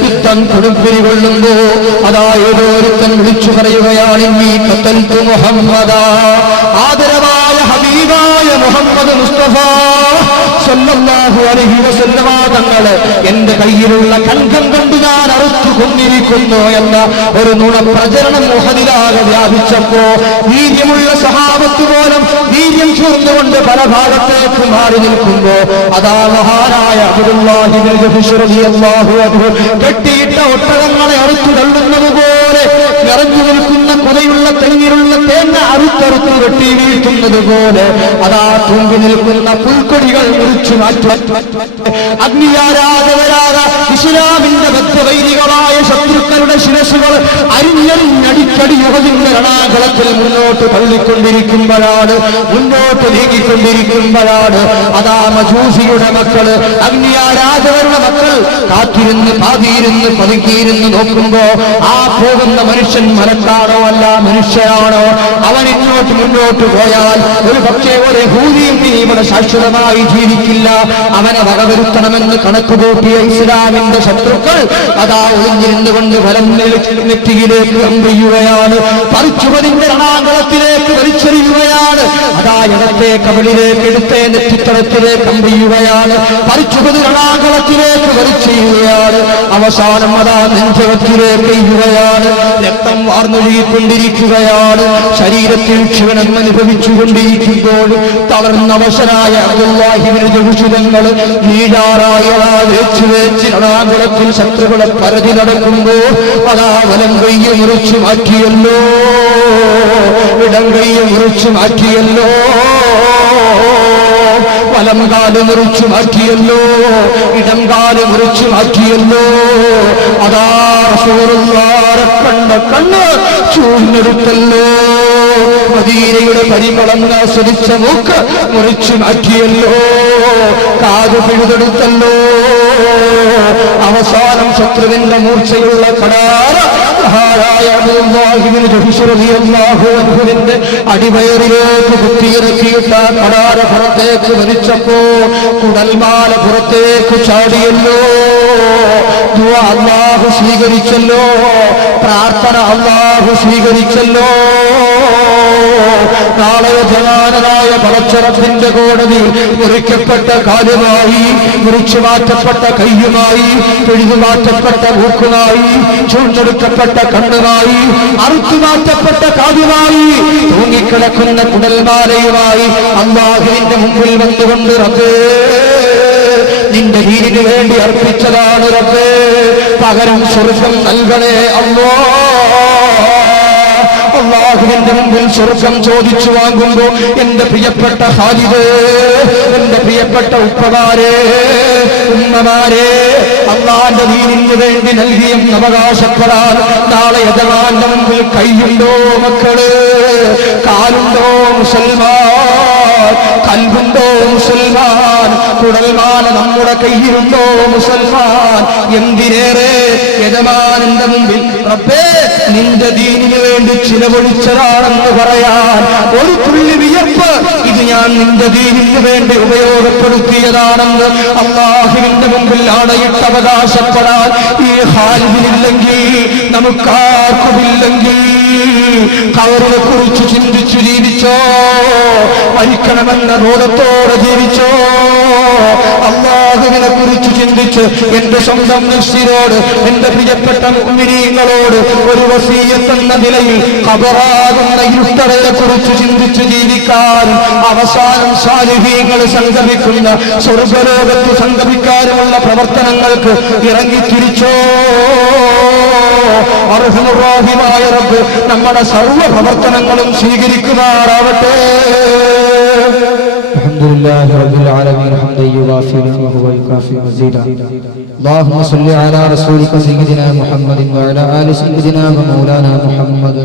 യുദ്ധം കൊടുമ്പിരി കൊള്ളുമ്പോ അതാ ഏതോരുത്തൻ വിളിച്ചു പറയുകയാണ്, നീ ഖതൽതു മുഹമ്മദാ, ആദരവായ ഹബീബായ മുഹമ്മദ് മുസ്തഫ സല്ലല്ലാഹു അലൈഹി വസല്ലമ തങ്ങളെ എന്റെ കയ്യിലുള്ള കൺകം കൊണ്ട് ഞാൻ അറുത്തു കൊന്നിരിക്കുന്നു എന്ന ഒരു നുണ പ്രചരണം ഉഹദിലാകെ വ്യാപിച്ചപ്പോ വീര്യമുള്ള സഹാബത്ത് പോലും വീര്യം ചൂർന്നുകൊണ്ട് പല ഭാഗത്തേക്ക് മാറി നിൽക്കുമ്പോ അതാ മഹാനായ അബ്ദുല്ലാഹി ഇബ്നു ജഹ്ശ് റളിയല്ലാഹു അൻഹു കെട്ടിയിട്ട ഒട്ടകങ്ങളെ അറുത്തു തള്ളുന്നത് പോലെ നിറഞ്ഞു നിൽക്കുന്ന കുലയുള്ള തെങ്ങിലുള്ള തേങ്ങ അറുത്തറുത്തു വെട്ടി വീഴ്ത്തുന്നത് പോലെ അതാ തുമ്പി നിൽക്കുന്ന പുൽക്കൊടികൾ മുറിച്ചു മാറ്റും. അഗ്നിയാരാധകരാക ഇസ്ലാമിന്റെ ബദ്ധവൈരികളായ ശത്രുക്കളുടെ ശിരസുകൾ അരിഞ്ഞടിക്കടി യുഹദിന്റെ രണാകളത്തിൽ മുന്നോട്ട് തള്ളിക്കൊണ്ടിരിക്കുമ്പോഴാണ്, മുന്നോട്ട് നീങ്ങിക്കൊണ്ടിരിക്കുമ്പോഴാണ് അതാ മജൂസിയുടെ മക്കള്, അഗ്നിയാരാധകരുടെ മക്കൾ കാത്തിരുന്ന് പാതിയിരുന്ന് പതുക്കിയിരുന്ന് നോക്കുമ്പോ ആ പോകുന്ന മനുഷ്യൻ മരക്കാണോ അല്ല മനുഷ്യനാണോ? അവൻ ഇങ്ങോട്ട് മുന്നോട്ട് പോയാൽ ഒരു പക്ഷേ ഒരു യഹൂദിയും ഇവിടെ ശാശ്വതമായി ജീവിക്കില്ല. അവനെ വകവരുത്തണമെന്ന് കണക്കുകൂട്ടിയ ഇസ്ലാമിന്റെ ശത്രുക്കൾ അതാ ഒളിഞ്ഞിരുന്നുകൊണ്ട് ഫലം നെറ്റിയിലേക്ക് അമ്പെയ്യുകയാണ്, പറിച്ചുപതിന്റെ രണാങ്കളത്തിലേക്ക് വലിച്ചെറിയുകയാണ്. അതാ ഇടത്തെ കബളിലേക്ക് എടുത്തേ നെറ്റിത്തടത്തിലേക്ക് അമ്പെയ്യുകയാണ്, പറിച്ചുപതി രണാങ്കളത്തിലേക്ക് വലിച്ചെയ്യുകയാണ്. അവസാനം അതാ നെഞ്ചകത്തിലേക്ക് എയ്യുകയാണ്. രക്തം വാർന്നൊഴുകിക്കൊണ്ടിരിക്കുകയാണ്. ശരീരത്തിൽ ക്ഷീണം അനുഭവിച്ചുകൊണ്ടിരിക്കുമ്പോൾ തളർന്നവശനായ അബ്ദുല്ലാഹി ഇബ്നു ജഹ്ശ് തങ്ങൾ വേച്ച് രണാകുളത്തിൽ ശത്രുക്കളെ പരതി നടക്കുമ്പോ അതാ വലം കയ്യെ മുറിച്ചു മാറ്റിയല്ലോ, ഇടം കയ്യെ മുറിച്ചു മാറ്റിയല്ലോ, വലം കാല് മുറിച്ചു മാറ്റിയല്ലോ, ഇടം കാല് മുറിച്ചു മാറ്റിയല്ലോ. അതാ റസൂലുള്ളാഹിനെ കണ്ട കണ്ണ് ചൂഴ്ന്നെടുത്തല്ലോ, മദീനയുടെ പരിമളം ആസ്വദിച്ച മൂക്ക് മുറിച്ചു മാറ്റിയല്ലോ, കാത് പിഴുതെടുത്തല്ലോ. അവസാനം ശത്രുവിന്റെ മൂർച്ചയുള്ള കടാര അടിവയറിലേക്ക് കുത്തിയിറക്കിയിട്ട് കടാര പുറത്തേക്ക് വലിച്ചപ്പോ കുടൽമാല പുറത്തേക്ക് ചാടിയല്ലോ. ദുആ അല്ലാഹു സ്വീകരിച്ചല്ലോ, പ്രാർത്ഥന അല്ലാഹു സ്വീകരിച്ചല്ലോ. നാളെ ജവാനായ പടച്ചറപ്പിന്റെ കോടതിയിൽ മുറിക്കപ്പെട്ട കാലുമായി, മുറിച്ചു മാറ്റപ്പെട്ട കയ്യുമായി, പിഴുതു മാറ്റപ്പെട്ട മൂക്കുമായി, ചൂണ്ടെടുക്കപ്പെട്ട കണ്ണുമായി, അറുത്തുമാറ്റപ്പെട്ട കാതുമായി, തൂങ്ങിക്കിടക്കുന്ന കുടൽമാലയുമായി അല്ലാഹുവിന്റെ മുമ്പിൽ വന്നുകൊണ്ട് റബ്ബേ നിന്റെ ദീനിനു വേണ്ടി അർപ്പിച്ചതാണ് റബ്ബേ, പകരം സ്വർഗ്ഗം നൽകണേ അല്ലാഹ്. അല്ലാഹുവിന്റെ മുമ്പിൽ സ്വർഗ്ഗം ചോദിച്ചു വാങ്ങുമ്പോ എന്റെ പ്രിയപ്പെട്ട ഖാലിദേ, എന്റെ പ്രിയപ്പെട്ട ഉപ്പമാരെ, ഉമ്മമാരെ, അല്ലാഹുവിന്റെ ദീനിനു വേണ്ടി നൽകിയെന്ന് അവകാശപ്പെടാൻ നാളെ യജമാന്റെ മുമ്പിൽ കൈയുണ്ടോ മക്കള്, കാലുണ്ടോ മുസൽമാൻ? കൽബുണ്ടോ മുസൽമാൻ? കുടൽമാല നമ്മുടെ കയ്യിലുണ്ടോ മുസൽമാൻ? എന്തിനേറെ യജമാനന്റെ മുമ്പിൽ റബ്ബേ നിന്റെ ദീനിനു വേണ്ടി ചിലവഴിച്ചതാണെന്ന് പറയാൻ ഒരു തുള്ളി വിയർപ്പ് ഇത് ഞാൻ നിന്റെ ദീനിന് വേണ്ടി ഉപയോഗപ്പെടുത്തിയതാണെന്ന് അല്ലാഹുവിന്റെ മുമ്പിൽ ആണയിട്ട് അവകാശപ്പെടാൻ ഈ ഹാലിനില്ലെങ്കിൽ നമുക്കാർക്കുമില്ലെങ്കിൽ ഖബറിനെ കുറിച്ച് ചിന്തിച്ചു ജീവിച്ചോ? മരിക്കണമെന്ന ബോധത്തോടെ ജീവിച്ചോ? അല്ലാഹുവിനെ കുറിച്ച് ചിന്തിച്ച് എന്റെ സ്വന്തം നഫ്സിനോട് എന്റെ പ്രിയപ്പെട്ട മുഅ്മിനീങ്ങളോട് ഒരു വസിയത്ത് എന്ന നിലയിൽ ഖബറാകുന്ന ഇരുട്ടറയെ കുറിച്ച് ചിന്തിച്ച് ജീവിക്കാൻ അവസാനം സാലിഹീങ്ങൾ സംഗമിക്കുന്ന സ്വർഗ്ഗലോകത്ത് സംഗമിക്കാനുമുള്ള പ്രവർത്തനങ്ങൾക്ക് ഇറങ്ങിത്തിരിച്ചോ? അർഹമുറാഹിമായ റബ്ബ് നമ്മുടെ സർവ്വ പ്രവർത്തനങ്ങളും സ്വീകരിക്കുമാറാവട്ടെ. അൽഹംദുലില്ലാഹി റബ്ബിൽ ആലമീൻ ഹംദൻ യുവാഫി നിഅമഹു വയുകാഫി മസീദാ. اللهم صل على رسولك سيدنا محمد وعلى آل سيدنا ومولانا محمد.